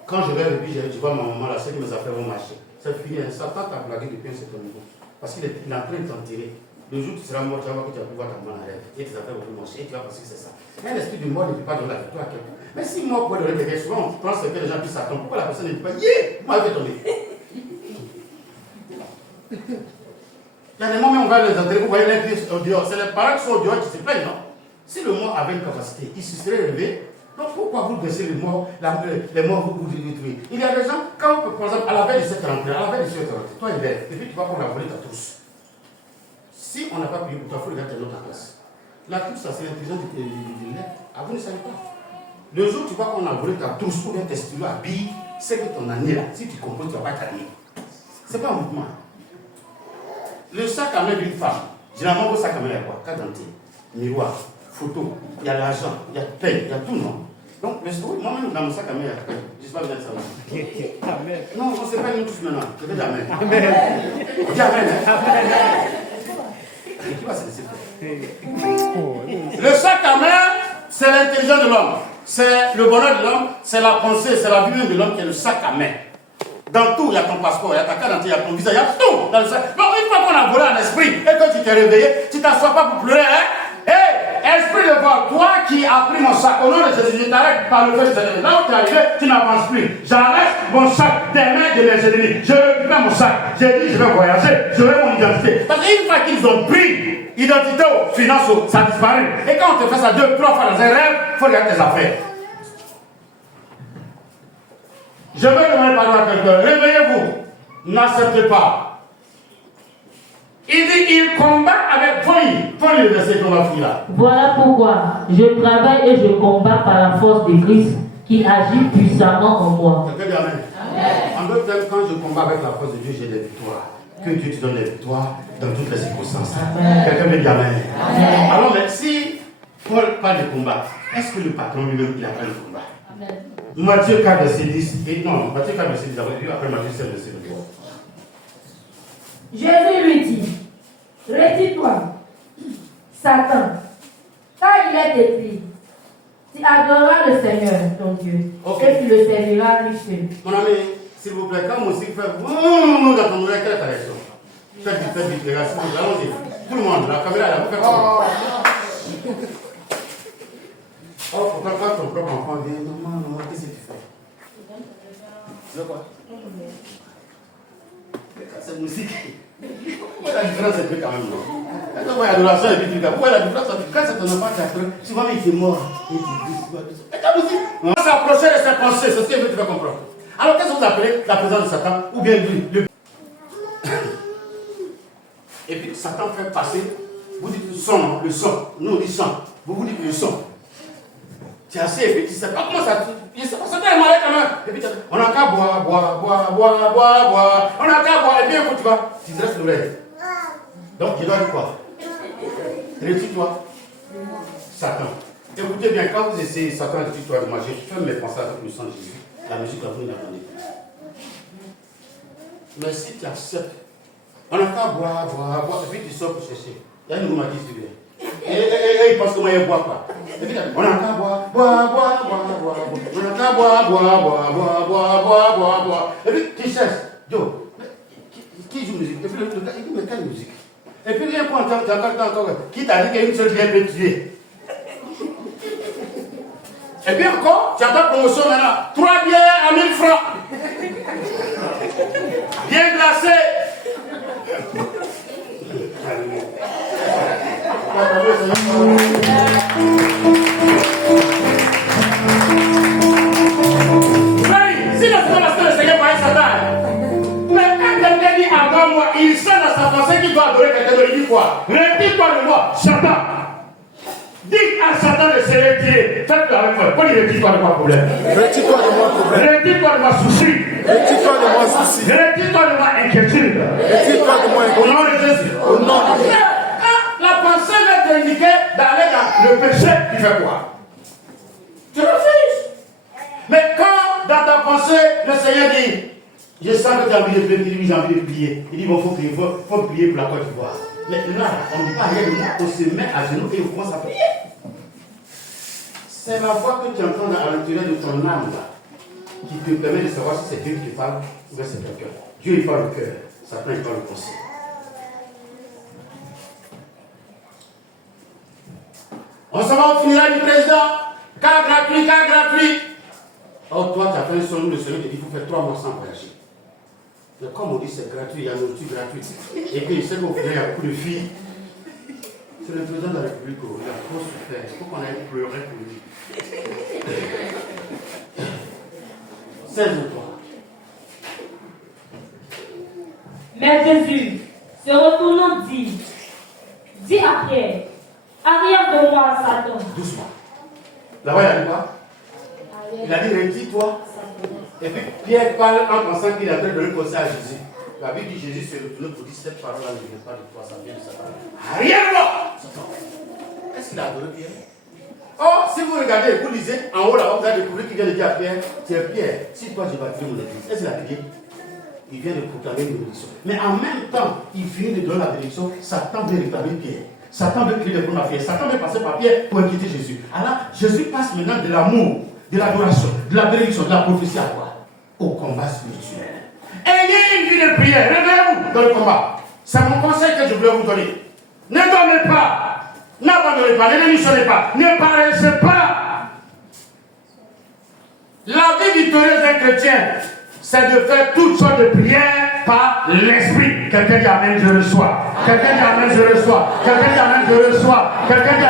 Quand je vais et puis je vois ma maman là, c'est que mes affaires vont marcher. C'est fini, Satan t'a blagué depuis un certain niveau. Parce qu'il est en train de t'enterrer. Le jour où tu seras mort, tu vas voir que tu vas pouvoir ta maman en rêve. Et tes affaires vont plus marcher. Et tu vas penser que c'est ça. Un esprit de mort ne peut pas donner la victoire à quelqu'un. Mais si moi, pour donner quelqu'un, souvent on pense que les gens puissent s'attendre. Pourquoi la personne ne dit pas, yeah, moi je vais tomber? Il y a des moments où on va les enterrer, vous voyez les pieds au dehors. C'est les parents qui sont au dehors qui se plaignent, non? Si le mort avait une capacité, il se serait relevé. Donc pourquoi vous baissez les morts, les morts vous détruisez? Il y a des gens, quand par exemple, à la veille de cette rentrée, toi il est, et puis tu vas prendre la volée ta trousse. Si on n'a pas payé pour toi, il faut regarder notre classe. La trousse, ça c'est l'intelligence du net. Ah, vous ne savez pas. Le jour où tu vois qu'on a volé ta trousse ou bien tes stylos à billes, c'est que ton année là, si tu comprends, tu ne vas pas t'année. Ce n'est pas un mouvement. Le sac à main d'une femme, généralement vos sacs à main, il y a quoi? Carte d'identité, miroir, photo, il y a l'argent, il y a peine, il y a tout, non? Donc, moi-même, dans mon sac à main, je ne sais pas bien ça. Non, on ne sait pas nous tous maintenant. Je vais dire Amen. Dis Amen. Et qui va se laisser faire? Le sac à main, c'est l'intelligence de l'homme. C'est le bonheur de l'homme, c'est la pensée, c'est la vie de l'homme qui est le sac à main. Dans tout, il y a ton passeport, il y a ta carte d'identité, il y a ton visa, il y a tout dans le sac. Donc, une fois qu'on a volé un esprit et que tu t'es réveillé, tu ne t'assois pas pour pleurer, hein? Hey, esprit de vol, toi qui as pris mon sac, au nom de Jésus, je t'arrête par le fait que je là où tu es arrivé, tu n'avances plus. J'arrête mon sac des mains de mes ennemis. Je récupère mon sac. J'ai dit, je vais voyager, j'aurai mon identité. Parce qu'une fois qu'ils ont pris identité ou finance, ça disparaît. Et quand on te fait ça 2, 3 fois dans un rêve, il faut regarder tes affaires. Je vais demander pardon à quelqu'un. Réveillez-vous. N'acceptez pas. Il dit, il combat avec folie. Folie, le verset qu'on va finir là. Voilà pourquoi je travaille et je combats par la force de Christ qui agit puissamment en moi. Quelqu'un dit Amen. En d'autres termes, quand je combats avec la force de Dieu, j'ai des victoires. Que Dieu te donne des victoires dans toutes les circonstances. Quelqu'un me dit Amen. Alors, mais si Paul parle de combat, est-ce que le patron lui-même, il a pas de combat? Matthieu 4, verset 10. Matthieu 4, verset 10. Après Matthieu 7, verset 3. Jésus lui dit, retire-toi, Satan, car il est écrit, tu adoreras le Seigneur, ton Dieu, et tu le serviras lui seul. Mon ami, s'il vous plaît, quand musique fait dans ton oreille, quelle est ta réaction? Faites vite, les gars, allons-y. Tout le monde, la caméra là, vous faites quoi? Oh, pourquoi quand ton propre enfant dit, non, qu'est-ce que tu fais? C'est quoi? Cette musique. Pourquoi la différence est plus quand même, non? Quand on voit l'adoration et puis tu dis, pourquoi la différence? Quand c'est ton enfant qui a pris, souvent il fait mort. Et tu dis, et ta musique. On va s'approcher de ses pensées, c'est ce que tu vas comprendre. Alors qu'est-ce que vous appelez la présence de Satan? Ou bien lui? Et puis Satan fait passer, vous dites le son, nous on dit son, vous dites le son. Tu es assez, et puis tu ne sais pas comment ça. Je ne sais pas, ça t'a malade quand même. Et puis on n'a qu'à boire. On n'a qu'à boire. Et bien, quand tu vas, tu dresses l'oreille. Donc, tu dois dire quoi? Retire-toi. Satan. Écoutez bien, quand vous essayez Satan, retire-toi de moi, je fais mes pensées avec le sang de Jésus. La musique, vous n'attendez plus. Mais si tu acceptes, on n'a qu'à boire. Et puis tu sors pour chercher. Il y a une roue qui se vient. Et il pense que moi je bois quoi. On a qu'à boire. On a qu'à boire. Et puis qui cherche? Yo, qui joue musique? Et puis le gars, il dit mais quelle musique? Et puis il prend encore. Qui t'a dit qu'il y a une seule bien peut tuer? Et puis encore, tu as ta promotion maintenant. 3 bières à 1000 francs. Bien glacé. Si le Seigneur parlait Satan, mais quand quelqu'un dit avant moi, il sait dans sa pensée qu'il doit adorer quelqu'un de lui quoi? Retire-toi de moi, Satan. Dis à Satan de se retirer. Faites-le avec moi. Pourquoi il retire-toi de moi problème? Retire-toi de moi problème. Retire-toi de moi souci. Retire-toi de moi souci. Retire-toi de moi inquiétude. Retire-toi de moi Au nom de Jésus. Au nom de Jésus. La pensée va t'indiquer d'aller dans le péché, tu fais quoi? Tu refuses. Mais quand dans ta pensée, le Seigneur dit, je sens que tu as envie de prier, il dit, j'ai envie de prier. Il dit, bon, faut prier pour la Côte d'Ivoire. Mais là, on ne dit pas rien de moi, on se met à genoux et on commence à prier. C'est la voix que tu entends à l'intérieur de ton âme là, qui te permet de savoir si c'est Dieu qui te parle ou bien c'est quelqu'un. Dieu il parle le cœur, Satan il parle le pensée. On s'en va au funérailles du président. Car gratuit. Oh, toi, tu as fait un son, le Seigneur te dit qu'il faut faire 3 mois sans voyager. Mais comme on dit c'est gratuit, il y a une nourriture gratuite. Et puis, c'est qu'au final, il y a beaucoup de filles. C'est le président de la République, il a trop souffert. Il faut qu'on aille pleurer pour lui. 16 toi. Mais Jésus, se retournant, dit à Pierre, arrière de moi, Satan. Doucement. Là-bas, il a dit quoi? Il a dit, retire-toi. Et puis Pierre parle en pensant qu'il a fait donner le conseil à Jésus. La Bible dit Jésus s'est retourné pour dire cette parole-là ne vient pas de toi, ça vient de Satan. Arrière-moi! Est-ce qu'il a adoré Pierre? Oh, si vous regardez, vous lisez en haut là-bas, vous allez découvrir qu'il vient de dire à Pierre, tiens Pierre, si toi j'ai bâti mon église, est-ce qu'il a dit? Il vient de proclamer une bénédiction. Mais en même temps, il finit de donner la bénédiction, Satan vient réclamer Pierre. Satan veut créer des problèmes à Pierre. Satan veut passer par Pierre pour inquiéter Jésus. Alors, Jésus passe maintenant de l'amour, de l'adoration, de la bénédiction, de la prophétie à quoi? Au combat spirituel. Ayez une vie de prière. Réveillez-vous dans le combat. C'est mon conseil que je voulais vous donner. Ne dormez pas. N'abandonnez pas. Ne démissionnez pas. Ne paraissez pas. La vie victorieuse d'un chrétien, c'est de faire toutes sortes de prières par l'esprit. Quelqu'un dit Amen, je reçois. Quelqu'un dit Amen, je reçois. Quelqu'un dit Amen, je reçois. Quelqu'un dit